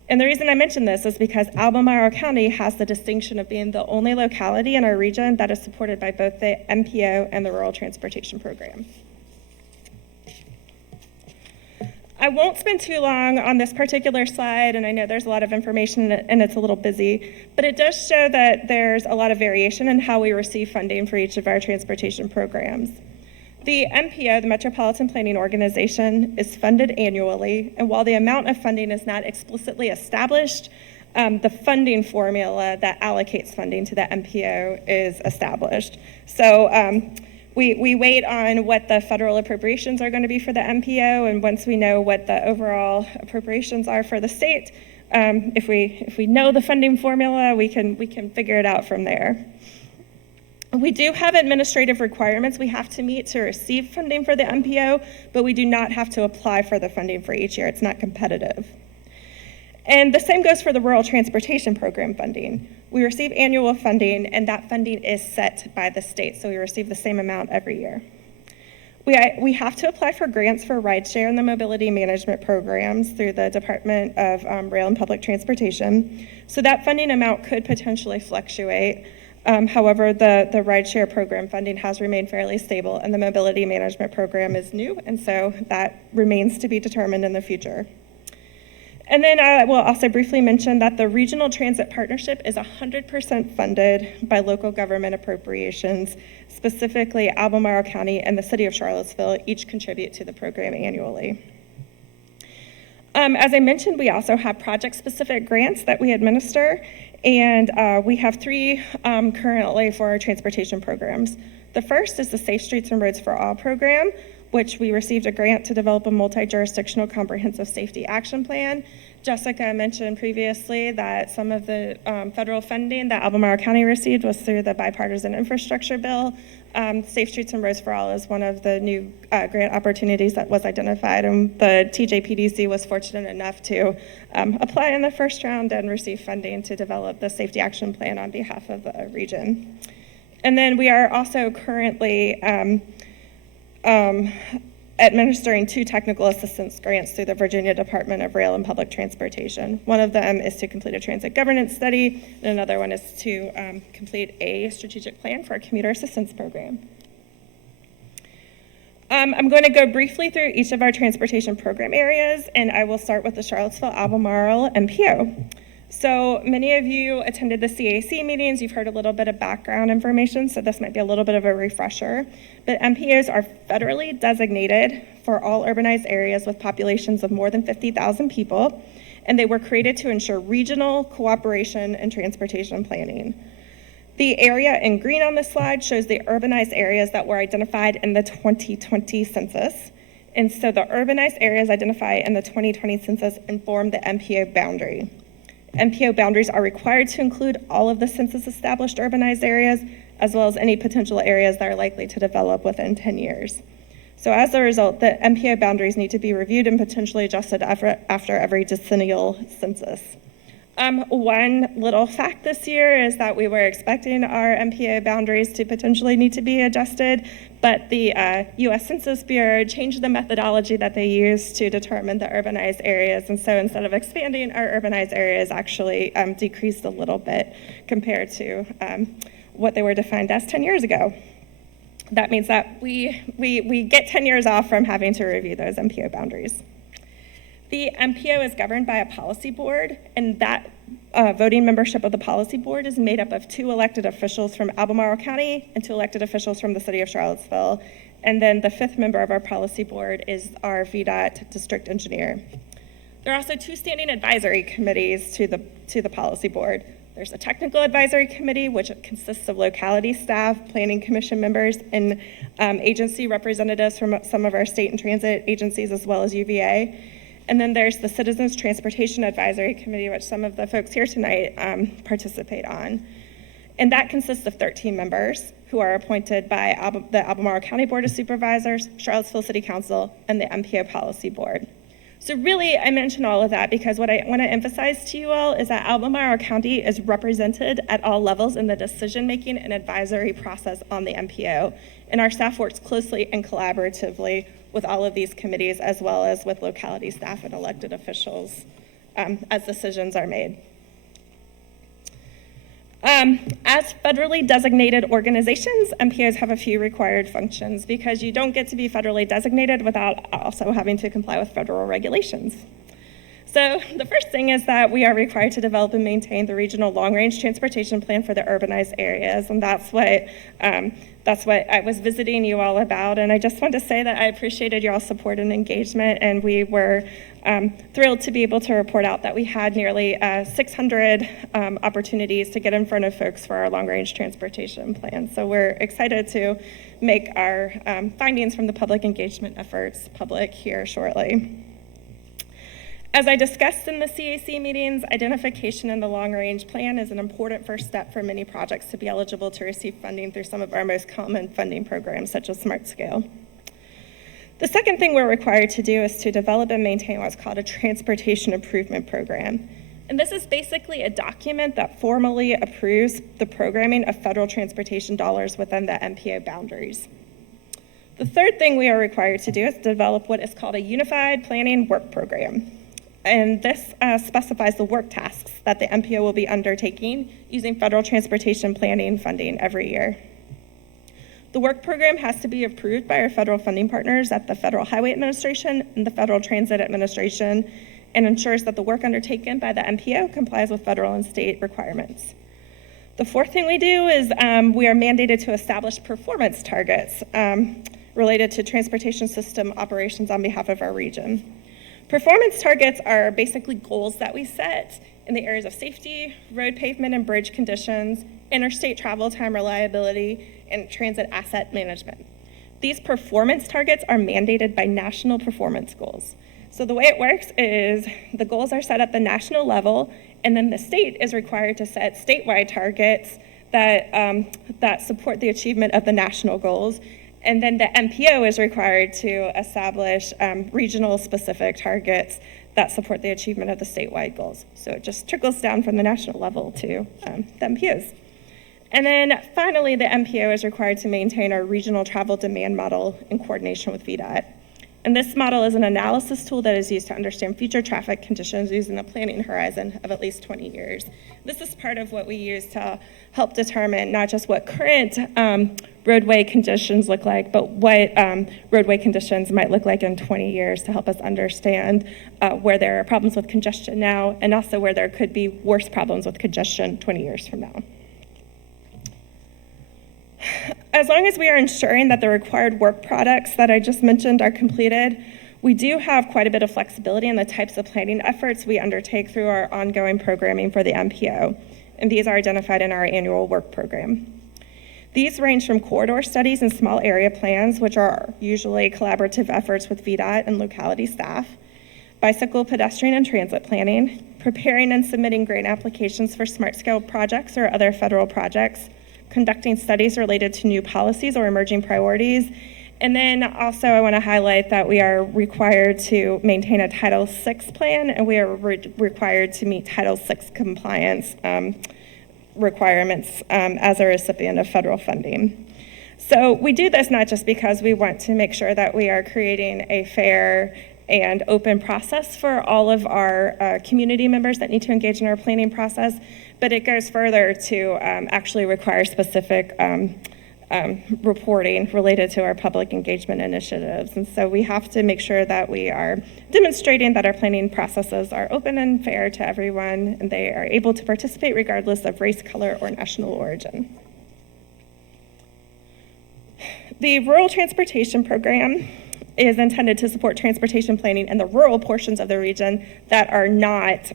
And the reason I mention this is because Albemarle County has the distinction of being the only locality in our region that is supported by both the MPO and the Rural Transportation Program. I won't spend too long on this particular slide, and I know there's a lot of information and it's a little busy, but it does show that there's a lot of variation in how we receive funding for each of our transportation programs. The MPO, the Metropolitan Planning Organization, is funded annually, and while the amount of funding is not explicitly established, the funding formula that allocates funding to the MPO is established. So we wait on what the federal appropriations are going to be for the MPO, and once we know what the overall appropriations are for the state, if we know the funding formula, we can figure it out from there. We do have administrative requirements we have to meet to receive funding for the MPO, but we do not have to apply for the funding for each year. It's not competitive. And the same goes for the Rural Transportation Program funding. We receive annual funding, and that funding is set by the state, so we receive the same amount every year. We have to apply for grants for rideshare and the mobility management programs through the Department of Rail and Public Transportation. So that funding amount could potentially fluctuate. However, the rideshare program funding has remained fairly stable, and the mobility management program is new, and so that remains to be determined in the future. And then I will also briefly mention that the Regional Transit Partnership is 100% funded by local government appropriations. Specifically, Albemarle County and the city of Charlottesville each contribute to the program annually. As I mentioned, we also have project-specific grants that we administer, and we have 3 currently for our transportation programs. The first is the Safe Streets and Roads for All program, which we received a grant to develop a multi-jurisdictional comprehensive safety action plan. Jessica mentioned previously that some of the federal funding that Albemarle County received was through the bipartisan infrastructure bill. Safe Streets and Roads for All is one of the new grant opportunities that was identified, and the TJPDC was fortunate enough to apply in the first round and receive funding to develop the safety action plan on behalf of the region. And then we are also currently administering 2 technical assistance grants through the Virginia Department of Rail and Public Transportation. One of them is to complete a transit governance study, and another one is to complete a strategic plan for a commuter assistance program. I'm going to go briefly through each of our transportation program areas, and I will start with the Charlottesville-Albemarle MPO. So many of you attended the CAC meetings. You've heard a little bit of background information, so this might be a little bit of a refresher. But MPOs are federally designated for all urbanized areas with populations of more than 50,000 people, and they were created to ensure regional cooperation and transportation planning. The area in green on this slide shows the urbanized areas that were identified in the 2020 census. And so the urbanized areas identified in the 2020 census inform the MPO boundary. MPO boundaries are required to include all of the census-established urbanized areas, as well as any potential areas that are likely to develop within 10 years. So as a result, the MPO boundaries need to be reviewed and potentially adjusted after every decennial census. One little fact this year is that we were expecting our MPO boundaries to potentially need to be adjusted, but the U.S. Census Bureau changed the methodology that they use to determine the urbanized areas. And so instead of expanding, our urbanized areas actually decreased a little bit compared to what they were defined as 10 years ago. That means that we get 10 years off from having to review those MPO boundaries. The MPO is governed by a policy board, and that voting membership of the policy board is made up of 2 elected officials from Albemarle County and 2 elected officials from the city of Charlottesville. And then the 5th member of our policy board is our VDOT district engineer. There are also 2 standing advisory committees to the policy board. There's a technical advisory committee, which consists of locality staff, planning commission members, and agency representatives from some of our state and transit agencies, as well as UVA. And then there's the Citizens Transportation Advisory Committee, which some of the folks here tonight participate on. And that consists of 13 members who are appointed by the Albemarle County Board of Supervisors, Charlottesville City Council, and the MPO Policy Board. So really, I mention all of that because what I want to emphasize to you all is that Albemarle County is represented at all levels in the decision-making and advisory process on the MPO. And our staff works closely and collaboratively with all of these committees, as well as with locality staff and elected officials as decisions are made. As federally designated organizations, MPOs have a few required functions because you don't get to be federally designated without also having to comply with federal regulations. So the first thing is that we are required to develop and maintain the regional long-range transportation plan for the urbanized areas, and that's what I was visiting you all about. And I just want to say that I appreciated your all's support and engagement, and we were thrilled to be able to report out that we had nearly 600 opportunities to get in front of folks for our long-range transportation plan. So we're excited to make our findings from the public engagement efforts public here shortly. As I discussed in the CAC meetings, identification in the long-range plan is an important first step for many projects to be eligible to receive funding through some of our most common funding programs, such as Smart Scale. The second thing we're required to do is to develop and maintain what's called a transportation improvement program. And this is basically a document that formally approves the programming of federal transportation dollars within the MPO boundaries. The third thing we are required to do is develop what is called a unified planning work program. And this specifies the work tasks that the MPO will be undertaking using federal transportation planning funding every year. The work program has to be approved by our federal funding partners at the Federal Highway Administration and the Federal Transit Administration, and ensures that the work undertaken by the MPO complies with federal and state requirements. The fourth thing we do is we are mandated to establish performance targets related to transportation system operations on behalf of our region. Performance targets are basically goals that we set in the areas of safety, road pavement and bridge conditions, interstate travel time reliability, and transit asset management. These performance targets are mandated by national performance goals. So the way it works is the goals are set at the national level, and then the state is required to set statewide targets that support the achievement of the national goals. And then the MPO is required to establish regional specific targets that support the achievement of the statewide goals. So it just trickles down from the national level to the MPOs. And then finally, the MPO is required to maintain our regional travel demand model in coordination with VDOT. And this model is an analysis tool that is used to understand future traffic conditions using a planning horizon of at least 20 years. This is part of what we use to help determine not just what current roadway conditions look like, but what roadway conditions might look like in 20 years to help us understand where there are problems with congestion now, and also where there could be worse problems with congestion 20 years from now. As long as we are ensuring that the required work products that I just mentioned are completed, we do have quite a bit of flexibility in the types of planning efforts we undertake through our ongoing programming for the MPO, and these are identified in our annual work program. These range from corridor studies and small area plans, which are usually collaborative efforts with VDOT and locality staff, bicycle, pedestrian, and transit planning, preparing and submitting grant applications for Smart Scale projects or other federal projects, conducting studies related to new policies or emerging priorities, And then also I want to highlight that we are required to maintain a Title VI plan, and we are required to meet Title VI compliance requirements as a recipient of federal funding. So we do this not just because we want to make sure that we are creating a fair and open process for all of our community members that need to engage in our planning process, but it goes further to actually require specific reporting related to our public engagement initiatives. And so we have to make sure that we are demonstrating that our planning processes are open and fair to everyone, and they are able to participate regardless of race, color, or national origin. The Rural Transportation Program is intended to support transportation planning in the rural portions of the region that are not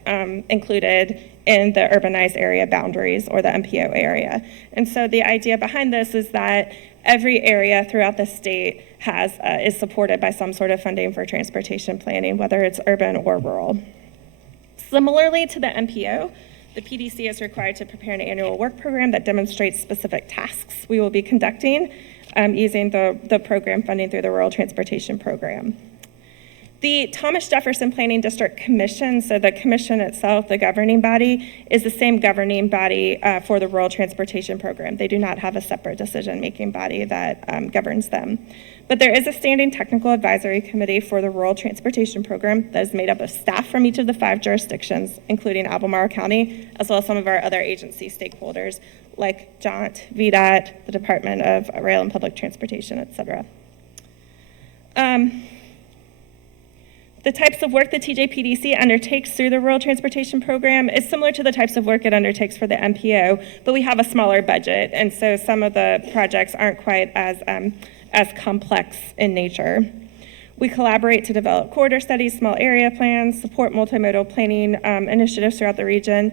included in the urbanized area boundaries or the MPO area. And so the idea behind this is that every area throughout the state is supported by some sort of funding for transportation planning, whether it's urban or rural. Similarly to the MPO, the PDC is required to prepare an annual work program that demonstrates specific tasks we will be conducting using the program funding through the Rural Transportation Program. The Thomas Jefferson Planning District Commission, so the commission itself, the governing body, is the same governing body for the Rural Transportation Program. They do not have a separate decision-making body that governs them. But there is a standing technical advisory committee for the Rural Transportation Program that is made up of staff from each of the 5 jurisdictions, including Albemarle County, as well as some of our other agency stakeholders, like JONT, VDOT, the Department of Rail and Public Transportation, et cetera. The types of work the TJPDC undertakes through the Rural Transportation Program is similar to the types of work it undertakes for the MPO, but we have a smaller budget, and so some of the projects aren't quite as complex in nature. We collaborate to develop corridor studies, small area plans, support multimodal planning initiatives throughout the region.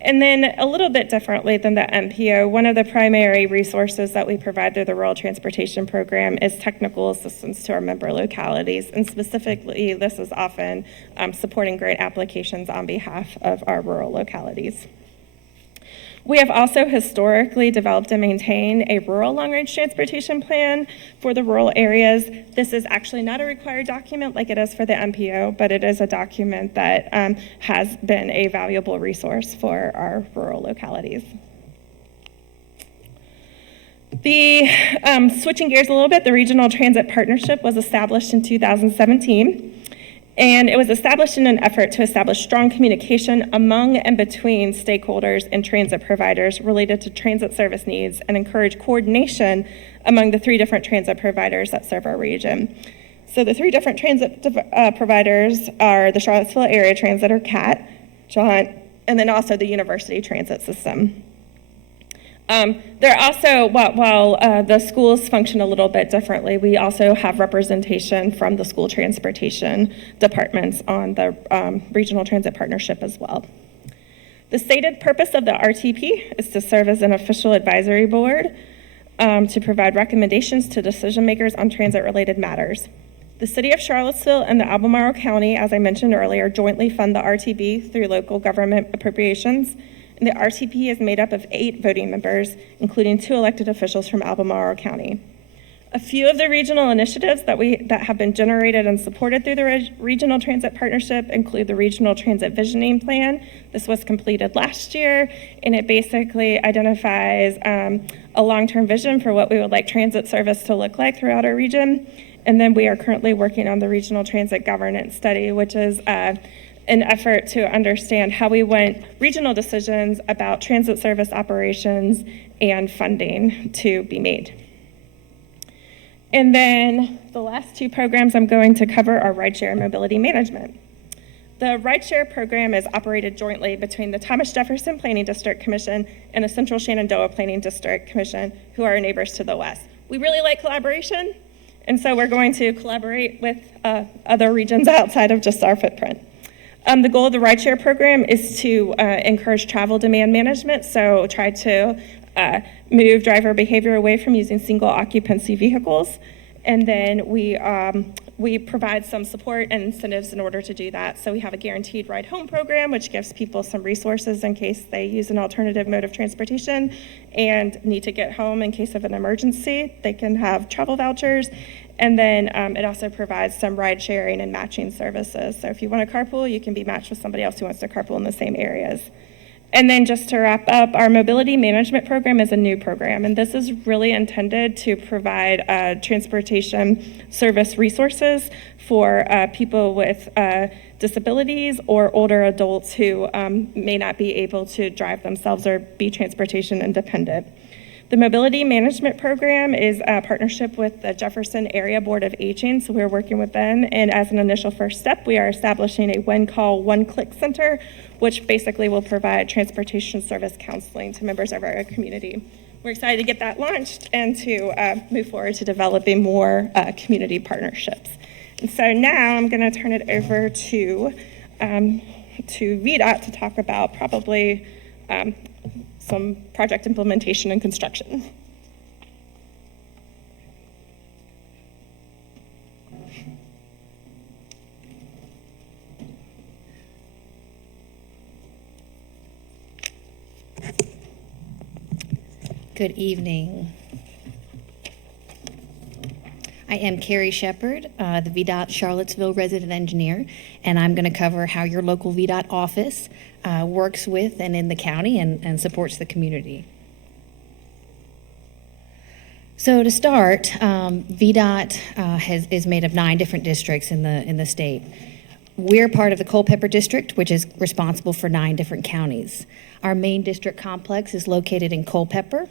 And then a little bit differently than the MPO, one of the primary resources that we provide through the Rural Transportation Program is technical assistance to our member localities. And specifically, this is often supporting grant applications on behalf of our rural localities. We have also historically developed and maintained a rural long-range transportation plan for the rural areas. This is actually not a required document like it is for the MPO, but it is a document that has been a valuable resource for our rural localities. Switching gears a little bit, the Regional Transit Partnership was established in 2017. And it was established in an effort to establish strong communication among and between stakeholders and transit providers related to transit service needs and encourage coordination among the 3 different transit providers that serve our region. So the 3 different transit providers are the Charlottesville Area Transit, or CAT, JONT, and then also the University Transit System. There are also, while the schools function a little bit differently, we also have representation from the school transportation departments on the Regional Transit Partnership as well. The stated purpose of the RTP is to serve as an official advisory board to provide recommendations to decision makers on transit-related matters. The City of Charlottesville and the Albemarle County, as I mentioned earlier, jointly fund the RTP through local government appropriations. And the RTP is made up of 8 voting members, including 2 elected officials from Albemarle County. A few of the regional initiatives that have been generated and supported through the Regional Transit Partnership include the Regional Transit Visioning Plan. This was completed last year, and it basically identifies a long-term vision for what we would like transit service to look like throughout our region. And then we are currently working on the Regional Transit Governance Study, which is an effort to understand how we want regional decisions about transit service operations and funding to be made. And then the last 2 programs I'm going to cover are rideshare and mobility management. The rideshare program is operated jointly between the Thomas Jefferson Planning District Commission and the Central Shenandoah Planning District Commission, who are our neighbors to the west. We really like collaboration, and so we're going to collaborate with other regions outside of just our footprint. The goal of the rideshare program is to encourage travel demand management, so try to move driver behavior away from using single occupancy vehicles. And then we provide some support and incentives in order to do that. So we have a guaranteed ride home program, which gives people some resources in case they use an alternative mode of transportation and need to get home in case of an emergency. They can have travel vouchers. And then it also provides some ride sharing and matching services. So if you want to carpool, you can be matched with somebody else who wants to carpool in the same areas. And then just to wrap up, our mobility management program is a new program, and this is really intended to provide transportation service resources for people with disabilities or older adults who may not be able to drive themselves or be transportation independent. The mobility management program is a partnership with the Jefferson Area Board of Aging, so we're working with them, and as an initial first step, we are establishing a one-call, one-click center, which basically will provide transportation service counseling to members of our community. We're excited to get that launched and to move forward to developing more community partnerships. And so now I'm going to turn it over to VDOT to talk about probably some project implementation and construction. Good evening. I am Carrie Shepard, the VDOT Charlottesville resident engineer, and I'm going to cover how your local VDOT office works with and in the county and supports the community. So to start, VDOT is made of 9 different districts in the state. We're part of the Culpeper District, which is responsible for 9 different counties. Our main district complex is located in Culpeper.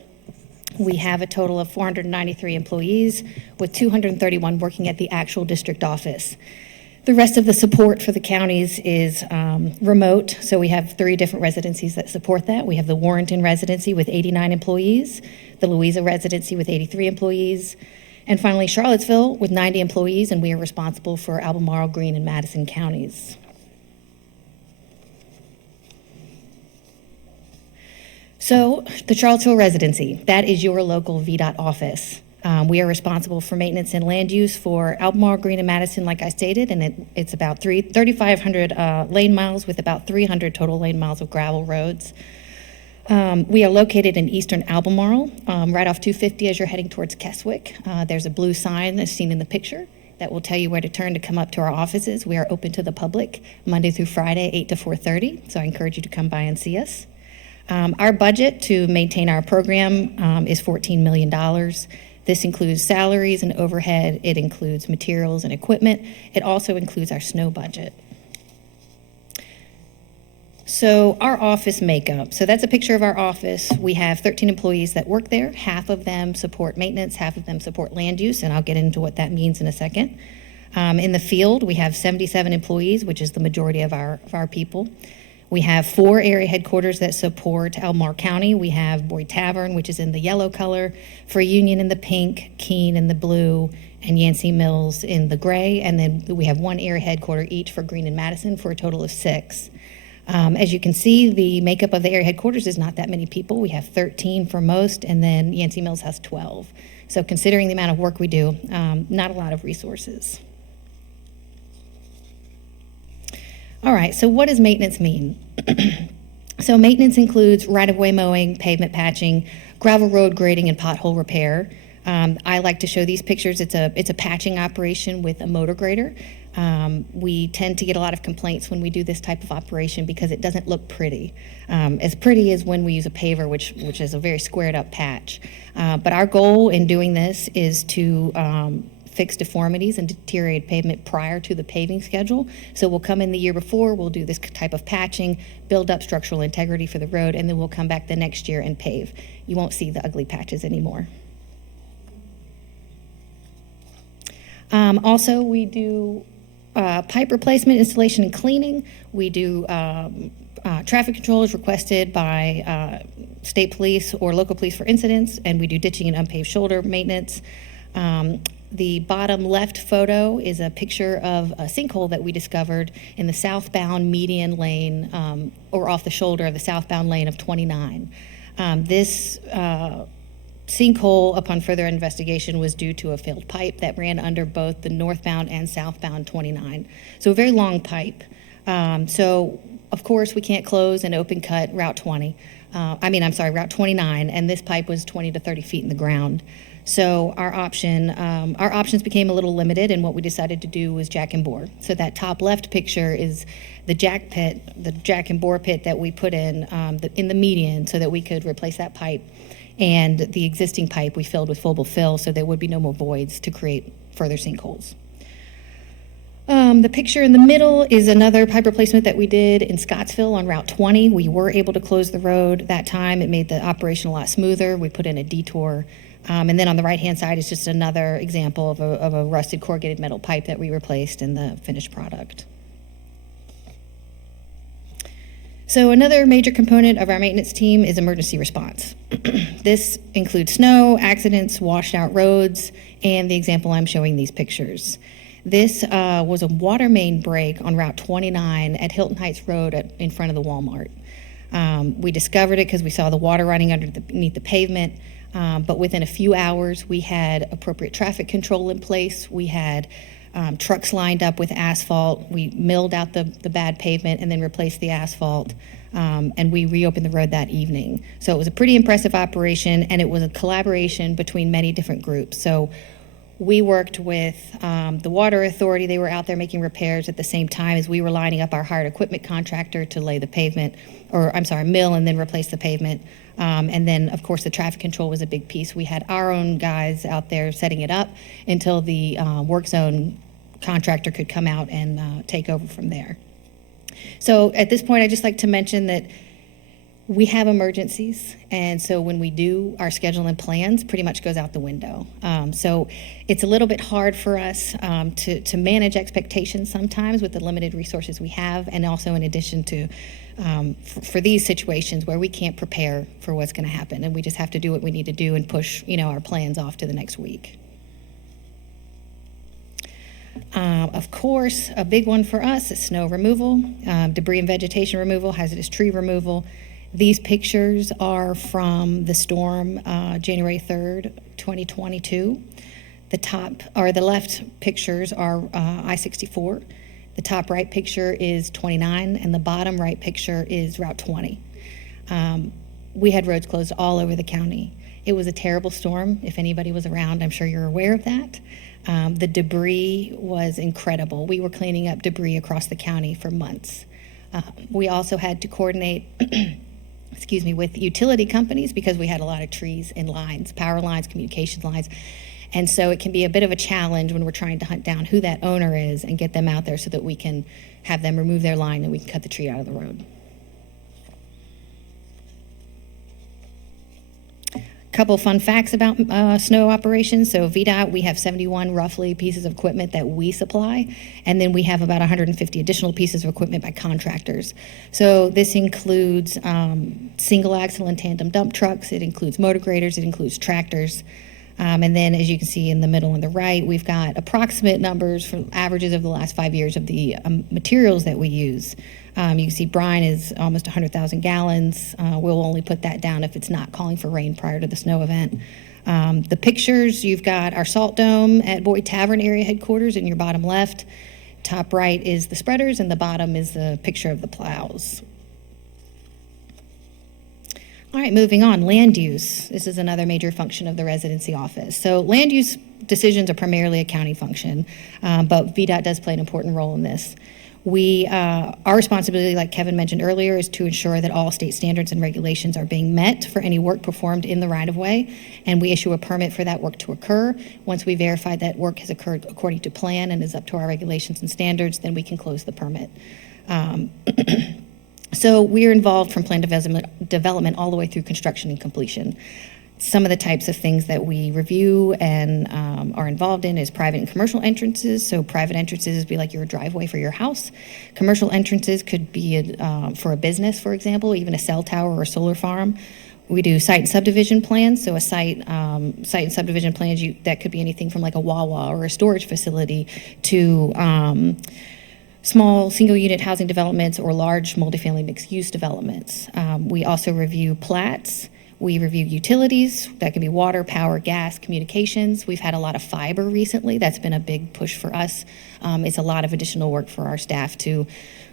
We have a total of 493 employees, with 231 working at the actual district office. The rest of the support for the counties is remote, so we have 3 different residencies that support that. We have the Warrenton residency with 89 employees, the Louisa residency with 83 employees, and finally Charlottesville with 90 employees, and we are responsible for Albemarle, Greene, and Madison counties. So the Charlottesville residency, that is your local VDOT office. We are responsible for maintenance and land use for Albemarle, Greene, and Madison, like I stated, and it's about 3,500 lane miles with about 300 total lane miles of gravel roads. We are located in eastern Albemarle, right off 250 as you're heading towards Keswick. There's a blue sign that's seen in the picture that will tell you where to turn to come up to our offices. We are open to the public Monday through Friday, 8 to 4:30, so I encourage you to come by and see us. Our budget to maintain our program is $14 million. This includes salaries and overhead. It includes materials and equipment. It also includes our snow budget. So our office makeup. So that's a picture of our office. We have 13 employees that work there. Half of them support maintenance, half of them support land use, and I'll get into what that means in a second. In the field, we have 77 employees, which is the majority of our people. We have 4 area headquarters that support Albemarle County. We have Boyd Tavern, which is in the yellow color, For Union in the pink, Keene in the blue, and Yancey Mills in the gray. And then we have 1 area headquarter each for Greene and Madison for a total of 6. As you can see, the makeup of the area headquarters is not that many people. We have 13 for most, and then Yancey Mills has 12. So considering the amount of work we do, not a lot of resources. All right, so what does maintenance mean? So maintenance includes right-of-way mowing, pavement patching, gravel road grading, and pothole repair. I like to show these pictures. It's a patching operation with a motor grader. We tend to get a lot of complaints when we do this type of operation because it doesn't look pretty. As pretty as when we use a paver, which is a very squared up patch. But our goal in doing this is to fix deformities and deteriorated pavement prior to the paving schedule. So we'll come in the year before, we'll do this type of patching, build up structural integrity for the road, and then we'll come back the next year and pave. You won't see the ugly patches anymore. Also, we do pipe replacement, installation, and cleaning. We do traffic control is requested by state police or local police for incidents, and we do ditching and unpaved shoulder maintenance. The bottom left photo is a picture of a sinkhole that we discovered in the southbound median lane, or off the shoulder of the southbound lane of 29. This sinkhole, upon further investigation, was due to a failed pipe that ran under both the northbound and southbound 29. So a very long pipe. So of course we can't close and open cut Route 29, and this pipe was 20 to 30 feet in the ground. So our options became a little limited, and what we decided to do was jack and bore. So that top left picture is the jack and bore pit that we put in the median so that we could replace that pipe. And the existing pipe we filled with flowable fill so there would be no more voids to create further sinkholes. The picture in the middle is another pipe replacement that we did in Scottsville on Route 20. We were able to close the road that time. It made the operation a lot smoother. We put in a detour. And then on the right-hand side is just another example of a rusted corrugated metal pipe that we replaced in the finished product. So another major component of our maintenance team is emergency response. This includes snow, accidents, washed out roads, and the example I'm showing these pictures. This was a water main break on Route 29 at Hilton Heights Road in front of the Walmart. We discovered it because we saw the water running underneath the pavement, but within a few hours, we had appropriate traffic control in place. We had trucks lined up with asphalt. We milled out the bad pavement and then replaced the asphalt, and we reopened the road that evening. So it was a pretty impressive operation, and it was a collaboration between many different groups. So we worked with the Water Authority. They were out there making repairs at the same time as we were lining up our hired equipment contractor to lay the pavement, mill and then replace the pavement. And then, of course, the traffic control was a big piece. We had our own guys out there setting it up until the work zone contractor could come out and take over from there. So at this point, I'd just like to mention that we have emergencies, and so when we do, our schedule and plans pretty much goes out the window. So it's a little bit hard for us to manage expectations sometimes with the limited resources we have, and also in addition to for these situations where we can't prepare for what's going to happen, and we just have to do what we need to do and push our plans off to the next week. Of course, a big one for us is snow removal, debris and vegetation removal, hazardous tree removal. These pictures are from the storm January 3rd, 2022. The left pictures are I-64. The top right picture is 29, and the bottom right picture is Route 20. We had roads closed all over the county. It was a terrible storm. If anybody was around, I'm sure you're aware of that. The debris was incredible. We were cleaning up debris across the county for months. We also had to coordinate with utility companies because we had a lot of trees and lines, power lines, communication lines. And so it can be a bit of a challenge when we're trying to hunt down who that owner is and get them out there so that we can have them remove their line and we can cut the tree out of the road. Couple fun facts about snow operations. So VDOT, we have 71 roughly pieces of equipment that we supply, and then we have about 150 additional pieces of equipment by contractors. So this includes single axle and tandem dump trucks, it includes motor graders, it includes tractors. And then as you can see in the middle on the right, we've got approximate numbers for averages of the last 5 years of the materials that we use. You can see brine is almost 100,000 gallons. We'll only put that down if it's not calling for rain prior to the snow event. The pictures, you've got our salt dome at Boyd Tavern area headquarters in your bottom left. Top right is the spreaders, and the bottom is the picture of the plows. All right, moving on, land use. This is another major function of the residency office. So land use decisions are primarily a county function, but VDOT does play an important role in this. Our responsibility, like Kevin mentioned earlier, is to ensure that all state standards and regulations are being met for any work performed in the right-of-way, and we issue a permit for that work to occur. Once we verify that work has occurred according to plan and is up to our regulations and standards, then we can close the permit. So we're involved from plan development all the way through construction and completion. Some of the types of things that we review and are involved in is private and commercial entrances. So private entrances would be like your driveway for your house. Commercial entrances could be for a business, for example, even a cell tower or a solar farm. We do site and subdivision plans. So a site and subdivision plans, that could be anything from like a Wawa or a storage facility to small single-unit housing developments or large multifamily mixed-use developments. We also review plats. We review utilities. That can be water, power, gas, communications. We've had a lot of fiber recently. That's been a big push for us. It's a lot of additional work for our staff to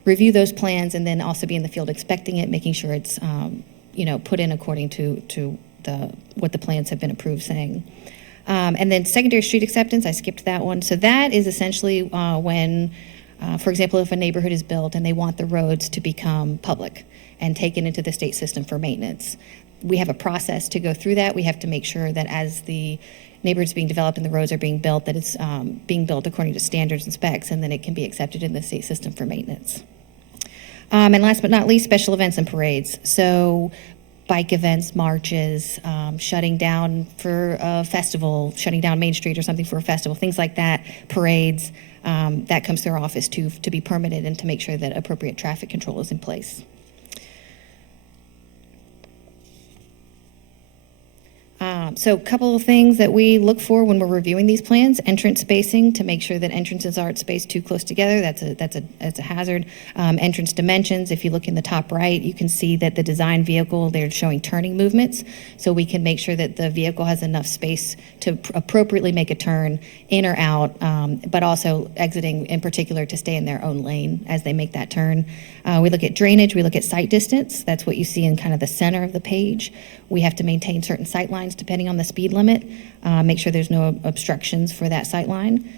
review those plans and then also be in the field inspecting it, making sure it's put in according to what the plans have been approved saying. And then secondary street acceptance, I skipped that one. So that is essentially when, for example, if a neighborhood is built and they want the roads to become public and taken into the state system for maintenance. We have a process to go through that. We have to make sure that as the neighborhoods being developed and the roads are being built, that it's being built according to standards and specs, and then it can be accepted in the state system for maintenance. And last but not least, special events and parades. So bike events, marches, shutting down for a festival, shutting down Main Street or something for a festival, things like that, parades, that comes through our office to be permitted and to make sure that appropriate traffic control is in place. So a couple of things that we look for when we're reviewing these plans: entrance spacing, to make sure that entrances aren't spaced too close together. That's a hazard. Entrance dimensions. If you look in the top right, you can see that the design vehicle, they're showing turning movements, so we can make sure that the vehicle has enough space to appropriately make a turn in or out, but also exiting in particular to stay in their own lane as they make that turn. We look at drainage. We look at sight distance. That's what you see in kind of the center of the page. We have to maintain certain sight lines depending on the speed limit, make sure there's no obstructions for that sight line.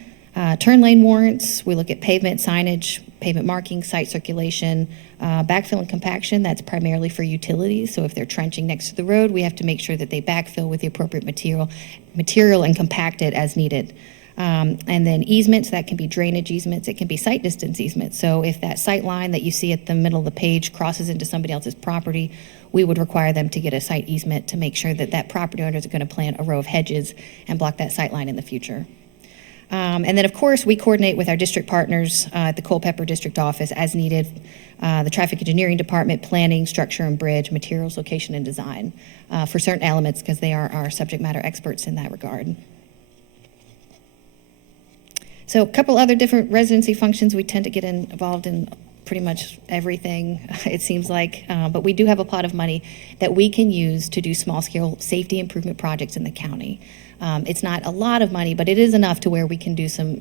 Turn lane warrants, we look at pavement signage, pavement marking, site circulation, backfill and compaction. That's primarily for utilities. So if they're trenching next to the road, we have to make sure that they backfill with the appropriate material and compact it as needed. And then easements, that can be drainage easements, it can be site distance easements. So if that sight line that you see at the middle of the page crosses into somebody else's property, we would require them to get a site easement to make sure that that property owner is going to plant a row of hedges and block that sight line in the future. And then, of course, we coordinate with our district partners at the Culpeper District Office as needed, the Traffic Engineering Department, planning, structure and bridge, materials, location, and design for certain elements, because they are our subject matter experts in that regard. So a couple other different residency functions. We tend to get involved in pretty much everything, it seems like, but we do have a pot of money that we can use to do small-scale safety improvement projects in the county. It's not a lot of money, but it is enough to where we can do some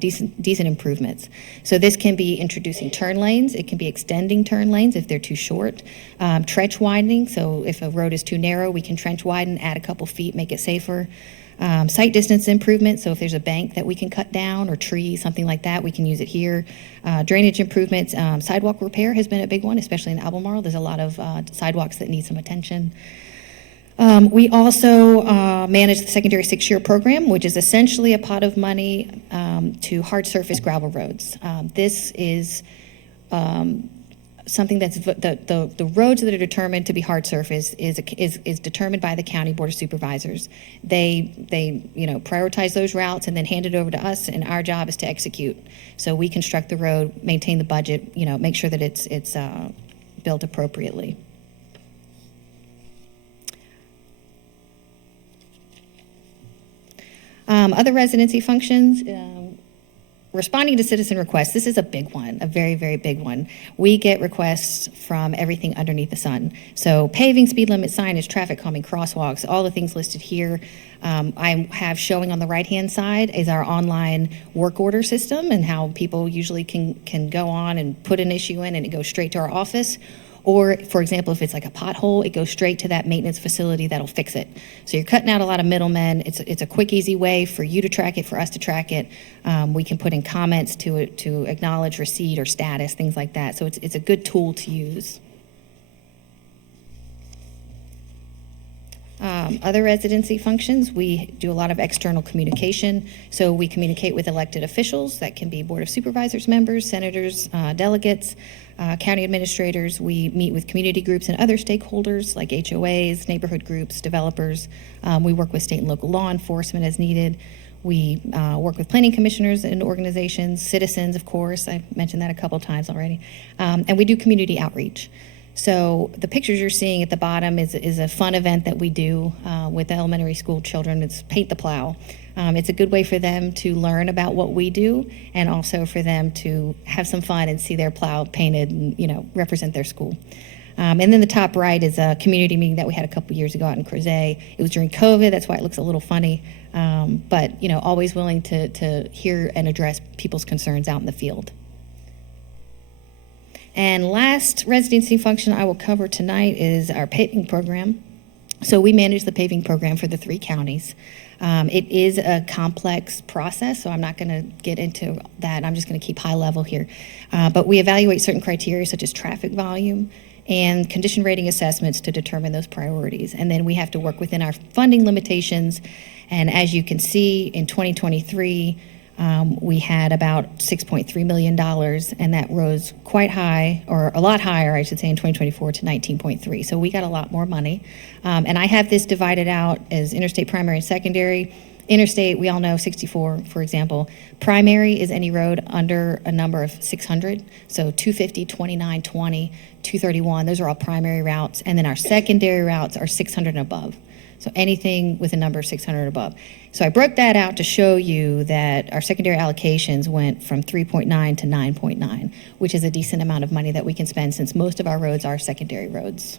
decent improvements. So this can be introducing turn lanes. It can be extending turn lanes if they're too short. Trench widening, so if a road is too narrow, we can trench widen, add a couple feet, make it safer. Site distance improvement, so if there's a bank that we can cut down or tree, something like that, we can use it here. Drainage improvements, sidewalk repair has been a big one, especially in Albemarle. There's a lot of sidewalks that need some attention. We also manage the secondary 6-year program, which is essentially a pot of money to hard surface gravel roads. This is something that's the roads that are determined to be hard surface is determined by the county board of supervisors. They prioritize those routes and then hand it over to us, and our job is to execute. So we construct the road, maintain the budget, make sure that it's built appropriately. Other residency functions. Responding to citizen requests, this is a big one, a very, very big one. We get requests from everything underneath the sun. So paving, speed limit, signage, traffic calming, crosswalks, all the things listed here. I have showing on the right-hand side is our online work order system and how people usually can go on and put an issue in and it goes straight to our office. Or, for example, if it's like a pothole, it goes straight to that maintenance facility that'll fix it. So you're cutting out a lot of middlemen. It's a quick, easy way for you to track it, for us to track it. We can put in comments to acknowledge receipt or status, things like that. So it's a good tool to use. Other residency functions, we do a lot of external communication. So we communicate with elected officials. That can be Board of Supervisors members, senators, delegates, county administrators. We meet with community groups and other stakeholders like HOAs, neighborhood groups, developers. We work with state and local law enforcement as needed. We work with planning commissioners and organizations, citizens, of course. I mentioned that a couple times already. And we do community outreach. So the pictures you're seeing at the bottom is a fun event that we do with elementary school children. It's Paint the Plow. It's a good way for them to learn about what we do and also for them to have some fun and see their plow painted and, represent their school. And then the top right is a community meeting that we had a couple years ago out in Crozet. It was during COVID, that's why it looks a little funny. But, always willing to hear and address people's concerns out in the field. And last residency function I will cover tonight is our paving program. So we manage the paving program for the 3 counties. It is a complex process, so I'm not going to get into that. I'm just going to keep high level here. But we evaluate certain criteria such as traffic volume and condition rating assessments to determine those priorities. And then we have to work within our funding limitations. And as you can see, in 2023, we had about $6.3 million, and that rose quite high, or a lot higher, I should say, in 2024 to 19.3. So we got a lot more money. And I have this divided out as interstate, primary, and secondary. Interstate, we all know 64, for example. Primary is any road under a number of 600. So 250, 29, 20, 231, those are all primary routes. And then our secondary routes are 600 and above. So anything with a number of 600 above. So I broke that out to show you that our secondary allocations went from 3.9 to 9.9, which is a decent amount of money that we can spend since most of our roads are secondary roads.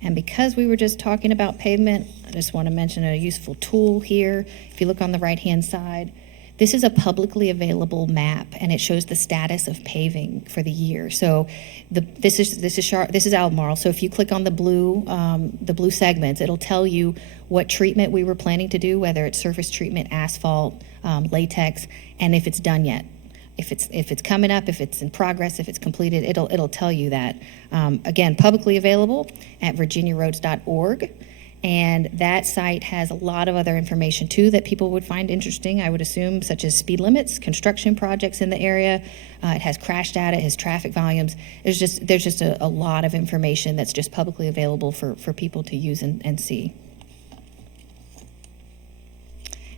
And because we were just talking about pavement, I just want to mention a useful tool here. If you look on the right-hand side, this is a publicly available map, and it shows the status of paving for the year. So this is Albemarle. So if you click on the blue segments, it'll tell you what treatment we were planning to do, whether it's surface treatment, asphalt, latex, and if it's done yet. If it's coming up, if it's in progress, if it's completed, it'll tell you that. Again, publicly available at virginiaroads.org. And that site has a lot of other information too that people would find interesting, I would assume, such as speed limits, construction projects in the area. It has crash data, it has traffic volumes. There's just a lot of information that's just publicly available for people to use and see.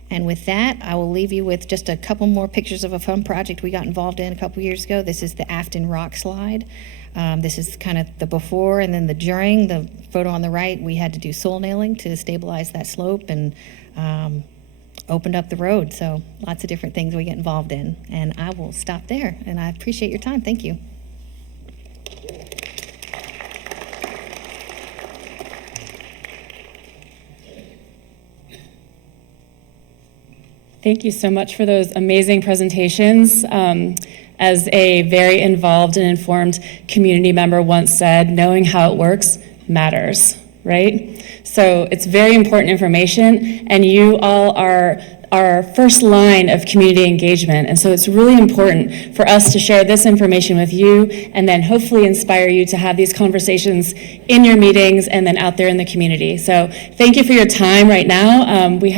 And with that, I will leave you with just a couple more pictures of a fun project we got involved in a couple years ago. This is the Afton Rock Slide. This is kind of the before and then the during. The photo on the right, we had to do soil nailing to stabilize that slope and opened up the road. So lots of different things we get involved in. And I will stop there. And I appreciate your time. Thank you. Thank you so much for those amazing presentations. As a very involved and informed community member once said, knowing how it works matters, right? So it's very important information, and you all are our first line of community engagement. And so it's really important for us to share this information with you and then hopefully inspire you to have these conversations in your meetings and then out there in the community. So thank you for your time right now. We're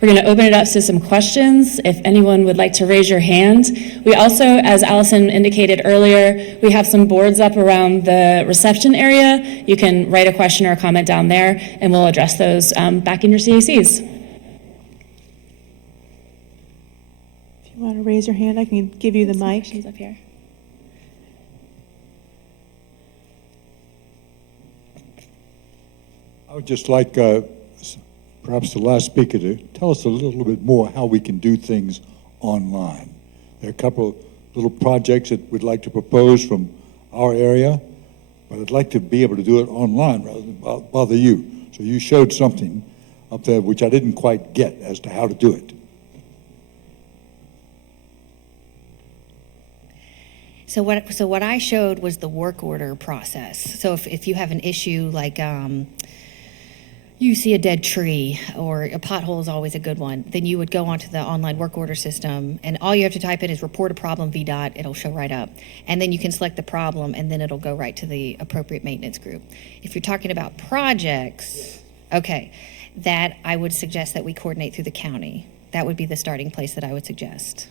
going to open it up to some questions if anyone would like to raise your hand. We also, as Allison indicated earlier, we have some boards up around the reception area. You can write a question or a comment down there and we'll address those back in your CACs. You want to raise your hand? I can give you the mic. Up here. I would just like perhaps the last speaker to tell us a little bit more how we can do things online. There are a couple of little projects that we'd like to propose from our area, but I'd like to be able to do it online rather than bother you. So you showed something up there which I didn't quite get as to how to do it. So what I showed was the work order process. So if you have an issue like you see a dead tree or a pothole is always a good one, then you would go onto the online work order system and all you have to type in is report a problem VDOT, it'll show right up. And then you can select the problem and then it'll go right to the appropriate maintenance group. If you're talking about projects, okay, that I would suggest that we coordinate through the county. That would be the starting place that I would suggest.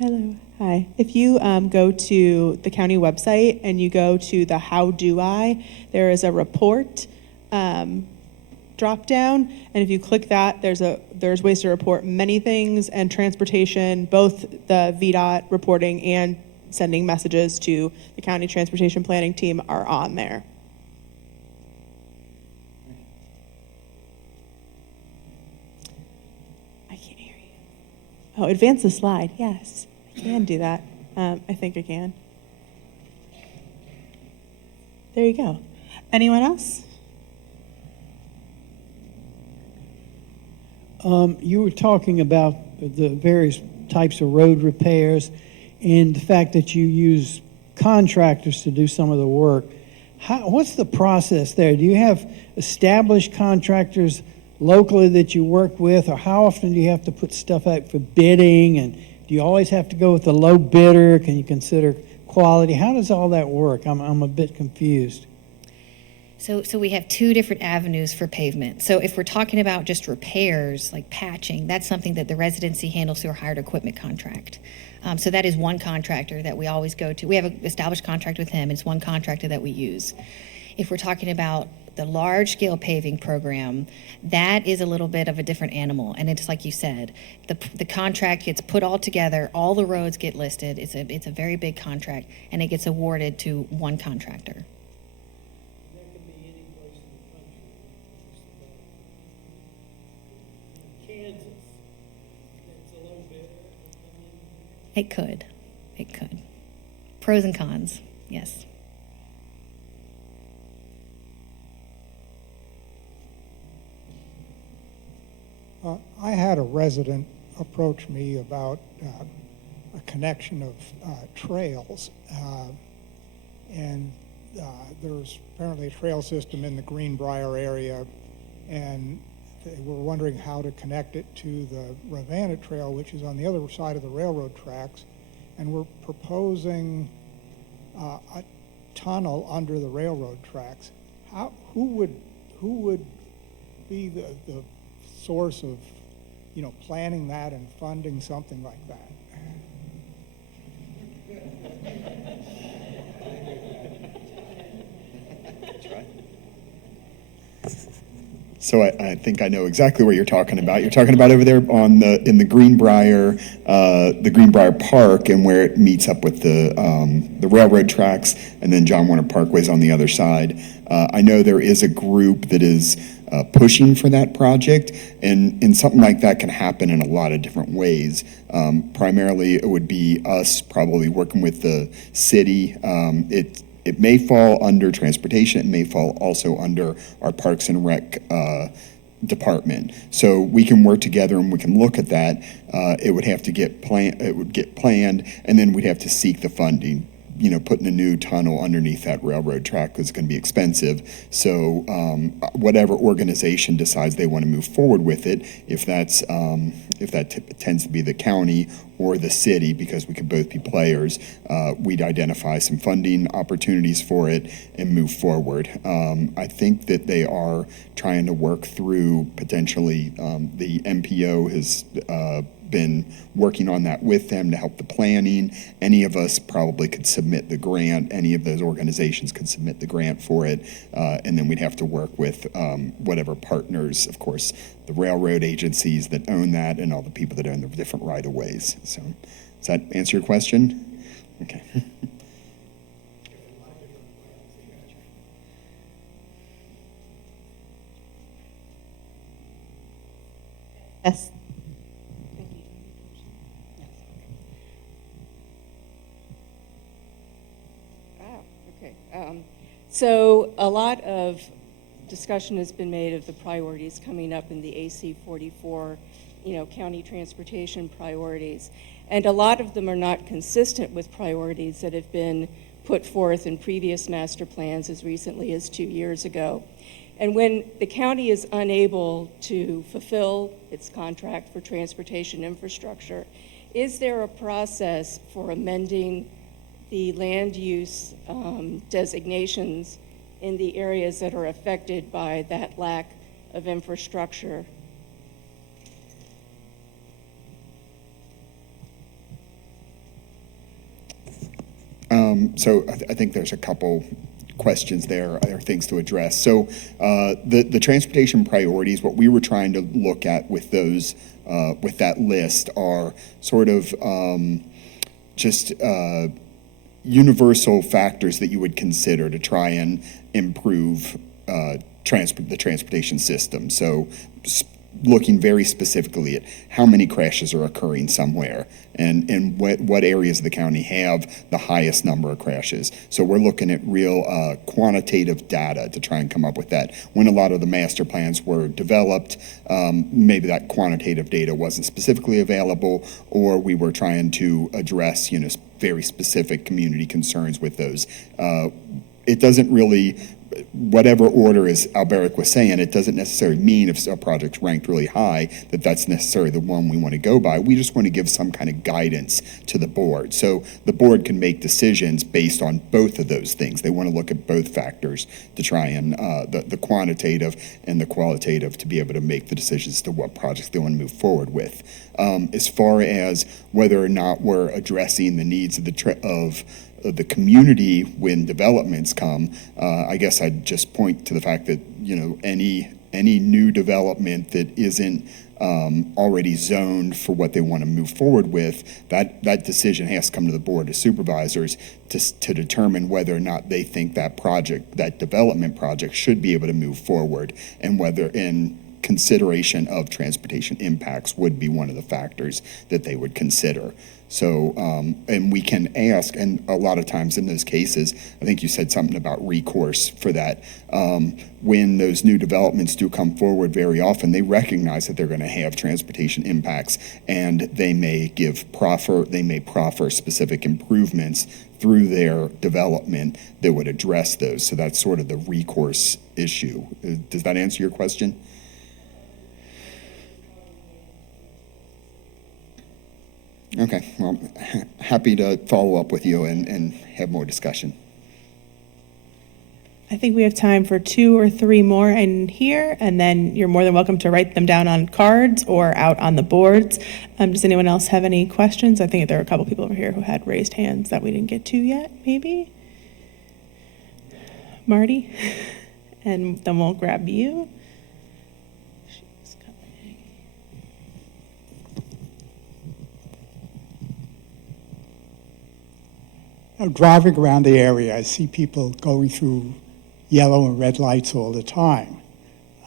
Hello. Hi. If you go to the county website and you go to the How Do I, there is a report drop down, and if you click that, there's ways to report many things, and transportation, both the VDOT reporting and sending messages to the county transportation planning team are on there. I can't hear you. Oh, advance the slide. Yes, I can do that. I think I can. There you go. Anyone else? You were talking about the various types of road repairs and the fact that you use contractors to do some of the work. What's the process there? Do you have established contractors locally that you work with, or how often do you have to put stuff out for bidding? And do you always have to go with the low bidder? Can you consider quality? How does all that work? I'm a bit confused. So we have two different avenues for pavement. So if we're talking about just repairs, like patching, that's something that the residency handles through a hired equipment contract. So that is one contractor that we always go to. We have an established contract with him. It's one contractor that we use. If we're talking about the large-scale paving program, that is a little bit of a different animal. And it's like you said, the contract gets put all together, all the roads get listed. It's a very big contract, and it gets awarded to one contractor. It could. Pros and cons, yes. I had a resident approach me about a connection of trails, and there's apparently a trail system in the Greenbrier area, and they were wondering how to connect it to the Ravenna Trail, which is on the other side of the railroad tracks, and we're proposing a tunnel under the railroad tracks. Who would be the source of, planning that and funding something like that? So I think I know exactly what you're talking about. You're talking about over there in the Greenbrier Park, and where it meets up with the railroad tracks, and then John Warner Parkway's on the other side. I know there is a group that is pushing for that project, and something like that can happen in a lot of different ways. Primarily, it would be us probably working with the city. It may fall under transportation. It may fall also under our Parks and Rec department. So we can work together and we can look at that. It would have to get planned. It would get planned, and then we'd have to seek the funding. Putting a new tunnel underneath that railroad track is going to be expensive. So whatever organization decides they want to move forward with it, if that tends to be the county or the city, because we could both be players, we'd identify some funding opportunities for it and move forward. I think that they are trying to work through potentially the MPO has been working on that with them to help the planning. Any of us probably could submit the grant. Any of those organizations could submit the grant for it. And then we'd have to work with whatever partners, of course, the railroad agencies that own that and all the people that own the different right-of-ways. So does that answer your question? Okay. Yes. So a lot of discussion has been made of the priorities coming up in the AC 44, county transportation priorities. And a lot of them are not consistent with priorities that have been put forth in previous master plans as recently as 2 years ago. And when the county is unable to fulfill its contract for transportation infrastructure, is there a process for amending the land use designations in the areas that are affected by that lack of infrastructure? So I think there's a couple questions there, or things to address. So the transportation priorities, what we were trying to look at with those, with that list, are sort of just universal factors that you would consider to try and improve the transportation system. So looking very specifically at how many crashes are occurring somewhere and what areas of the county have the highest number of crashes. So we're looking at real quantitative data to try and come up with that. When a lot of the master plans were developed, maybe that quantitative data wasn't specifically available, or we were trying to address, very specific community concerns with those. It doesn't really, whatever order, as Alberic was saying, it doesn't necessarily mean if a project's ranked really high that that's necessarily the one we want to go by. We just want to give some kind of guidance to the board. So the board can make decisions based on both of those things. They want to look at both factors to try and, the quantitative and the qualitative, to be able to make the decisions as to what projects they want to move forward with. As far as whether or not we're addressing the needs of the community when developments come, I guess I'd just point to the fact that, any new development that isn't already zoned for what they want to move forward with, that decision has to come to the board of supervisors to determine whether or not they think that development project should be able to move forward, and whether in consideration of transportation impacts would be one of the factors that they would consider. So, and we can ask, and a lot of times in those cases, I think you said something about recourse for that. When those new developments do come forward, very often they recognize that they're going to have transportation impacts, and they may proffer specific improvements through their development that would address those. So that's sort of the recourse issue. Does that answer your question? Okay, well, happy to follow up with you and have more discussion. I think we have time for 2 or 3 more in here, and then you're more than welcome to write them down on cards or out on the boards. Does anyone else have any questions? I think there are a couple people over here who had raised hands that we didn't get to yet, maybe? Marty? And then we'll grab you. Driving around the area, I see people going through yellow and red lights all the time.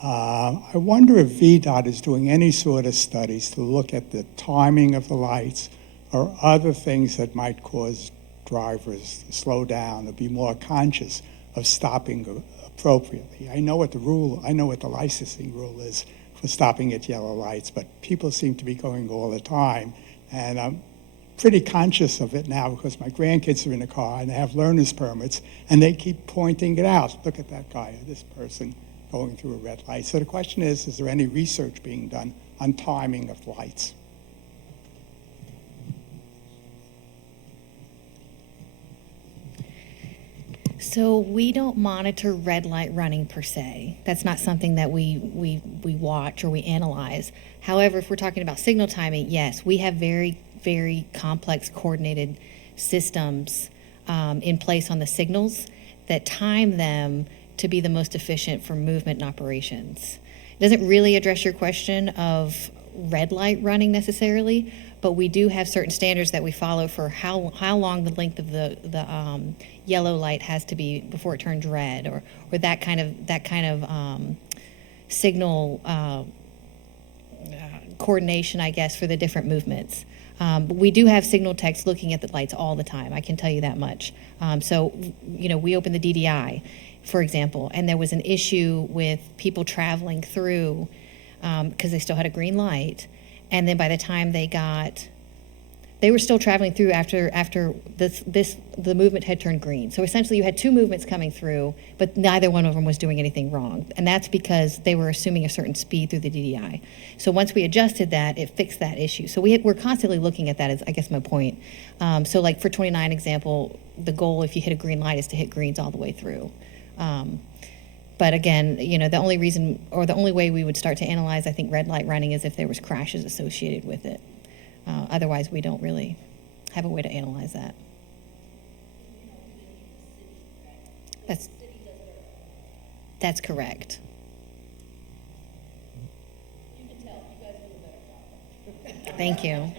I wonder if VDOT is doing any sort of studies to look at the timing of the lights or other things that might cause drivers to slow down or be more conscious of stopping appropriately. I know what the licensing rule is for stopping at yellow lights, but people seem to be going all the time, and I'm pretty conscious of it now because my grandkids are in the car and they have learner's permits, and they keep pointing it out. Look at that guy or this person going through a red light. So the question is there any research being done on timing of lights? So we don't monitor red light running per se. That's not something that we watch or we analyze. However, if we're talking about signal timing, yes, we have very complex coordinated systems in place on the signals that time them to be the most efficient for movement and operations. It doesn't really address your question of red light running necessarily, but we do have certain standards that we follow for how long the length of the yellow light has to be before it turns red, or that kind of signal coordination, I guess, for the different movements. But we do have signal techs looking at the lights all the time, I can tell you that much. So, we opened the DDI, for example, and there was an issue with people traveling through because they still had a green light, and then by the time they were still traveling through after the movement had turned green. So essentially you had 2 movements coming through, but neither one of them was doing anything wrong. And that's because they were assuming a certain speed through the DDI. So once we adjusted that, it fixed that issue. So we're constantly looking at that, is I guess my point. So like for 29 example, the goal if you hit a green light is to hit greens all the way through. But again, the only reason or the only way we would start to analyze, I think, red light running is if there was crashes associated with it. Otherwise, we don't really have a way to analyze that. That's correct. Thank you.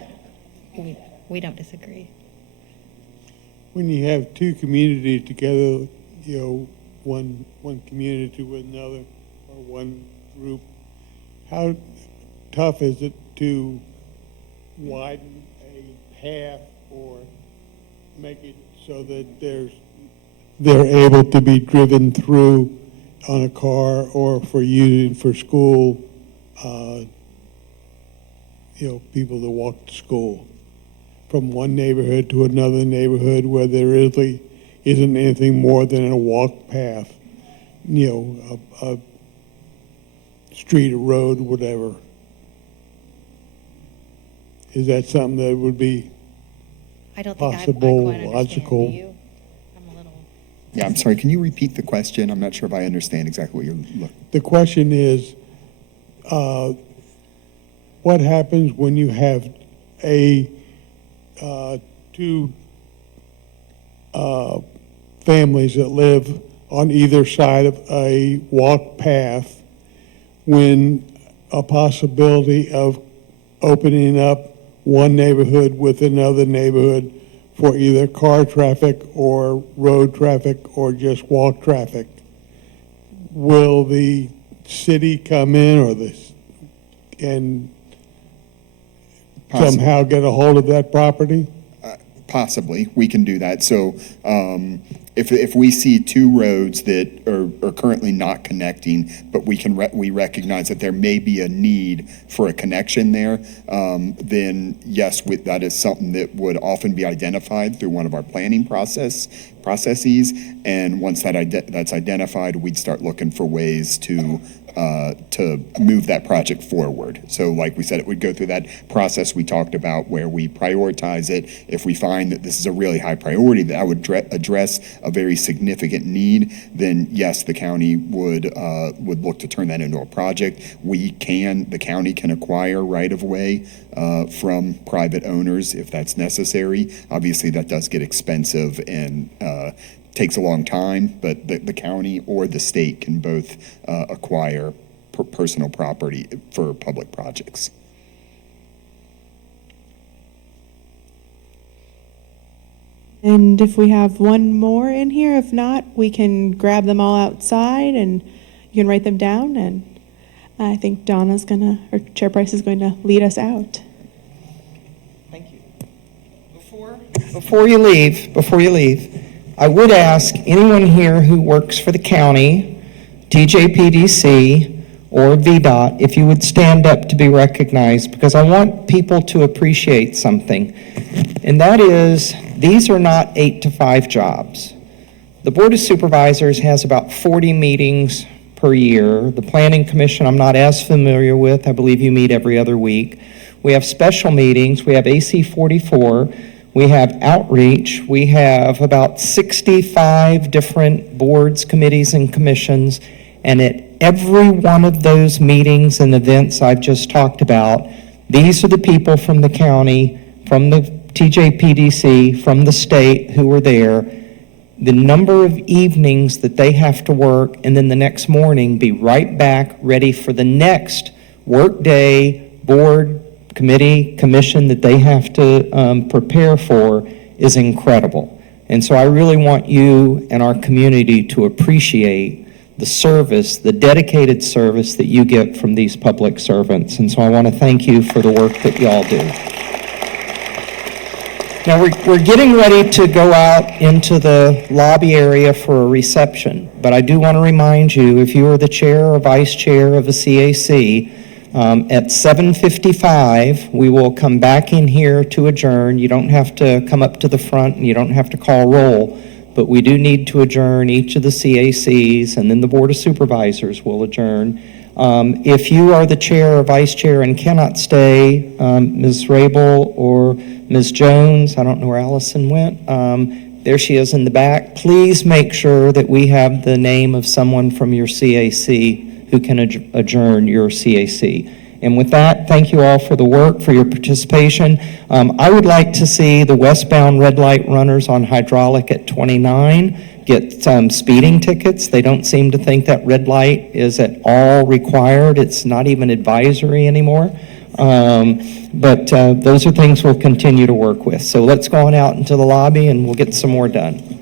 We don't disagree. When you have 2 communities together, one community with another, or one group, how tough is it to widen a path or make it so that they're able to be driven through on a car or for using for school, people that walk to school from one neighborhood to another neighborhood where there really isn't anything more than a walk path, a street, a road, whatever. Is that something that would be possible, logical? Yeah, I'm sorry, can you repeat the question? I'm not sure if I understand exactly what you're looking. The question is, what happens when you have two families that live on either side of a walk path when a possibility of opening up one neighborhood with another neighborhood for either car traffic or road traffic or just walk traffic? Will the city come in and somehow get a hold of that property? Possibly, we can do that. So if we see two roads that are currently not connecting, but we recognize that there may be a need for a connection there, then yes, that is something that would often be identified through one of our planning processes. And once that's identified, we'd start looking for ways to move that project forward. So like we said, it would go through that process we talked about where we prioritize it. If we find that this is a really high priority that would address a very significant need, then yes, the county would look to turn that into a project. The county can acquire right-of-way from private owners if that's necessary. Obviously, that does get expensive and takes a long time, but the county or the state can both acquire personal property for public projects. And if we have one more in here, if not, we can grab them all outside and you can write them down. And I think Chair Price is going to lead us out. Thank you. Before you leave, I would ask anyone here who works for the county, TJPDC, or VDOT, if you would stand up to be recognized, because I want people to appreciate something. And that is, these are not 8-to-5 jobs. The Board of Supervisors has about 40 meetings per year. The Planning Commission, I'm not as familiar with. I believe you meet every other week. We have special meetings. We have AC 44. We have outreach. We have about 65 different boards, committees, and commissions. And at every one of those meetings and events I've just talked about, these are the people from the county, from the TJPDC, from the state who are there. The number of evenings that they have to work, and then the next morning be right back ready for the next work day, board, committee, commission that they have to prepare for is incredible. And so I really want you and our community to appreciate the service, the dedicated service that you get from these public servants. And so I want to thank you for the work that y'all do. Now we're getting ready to go out into the lobby area for a reception, but I do want to remind you, if you are the chair or vice chair of a CAC, at 7:55, we will come back in here to adjourn. You don't have to come up to the front and you don't have to call roll, but we do need to adjourn each of the CACs, and then the Board of Supervisors will adjourn. If you are the chair or vice chair and cannot stay, Ms. Rabel or Ms. Jones, I don't know where Allison went, there she is in the back. Please make sure that we have the name of someone from your CAC who can adjourn your CAC. And with that, thank you all for the work, for your participation. I would like to see the westbound red light runners on Hydraulic at 29 get some speeding tickets. They don't seem to think that red light is at all required. It's not even advisory anymore. But those are things we'll continue to work with. So let's go on out into the lobby and we'll get some more done.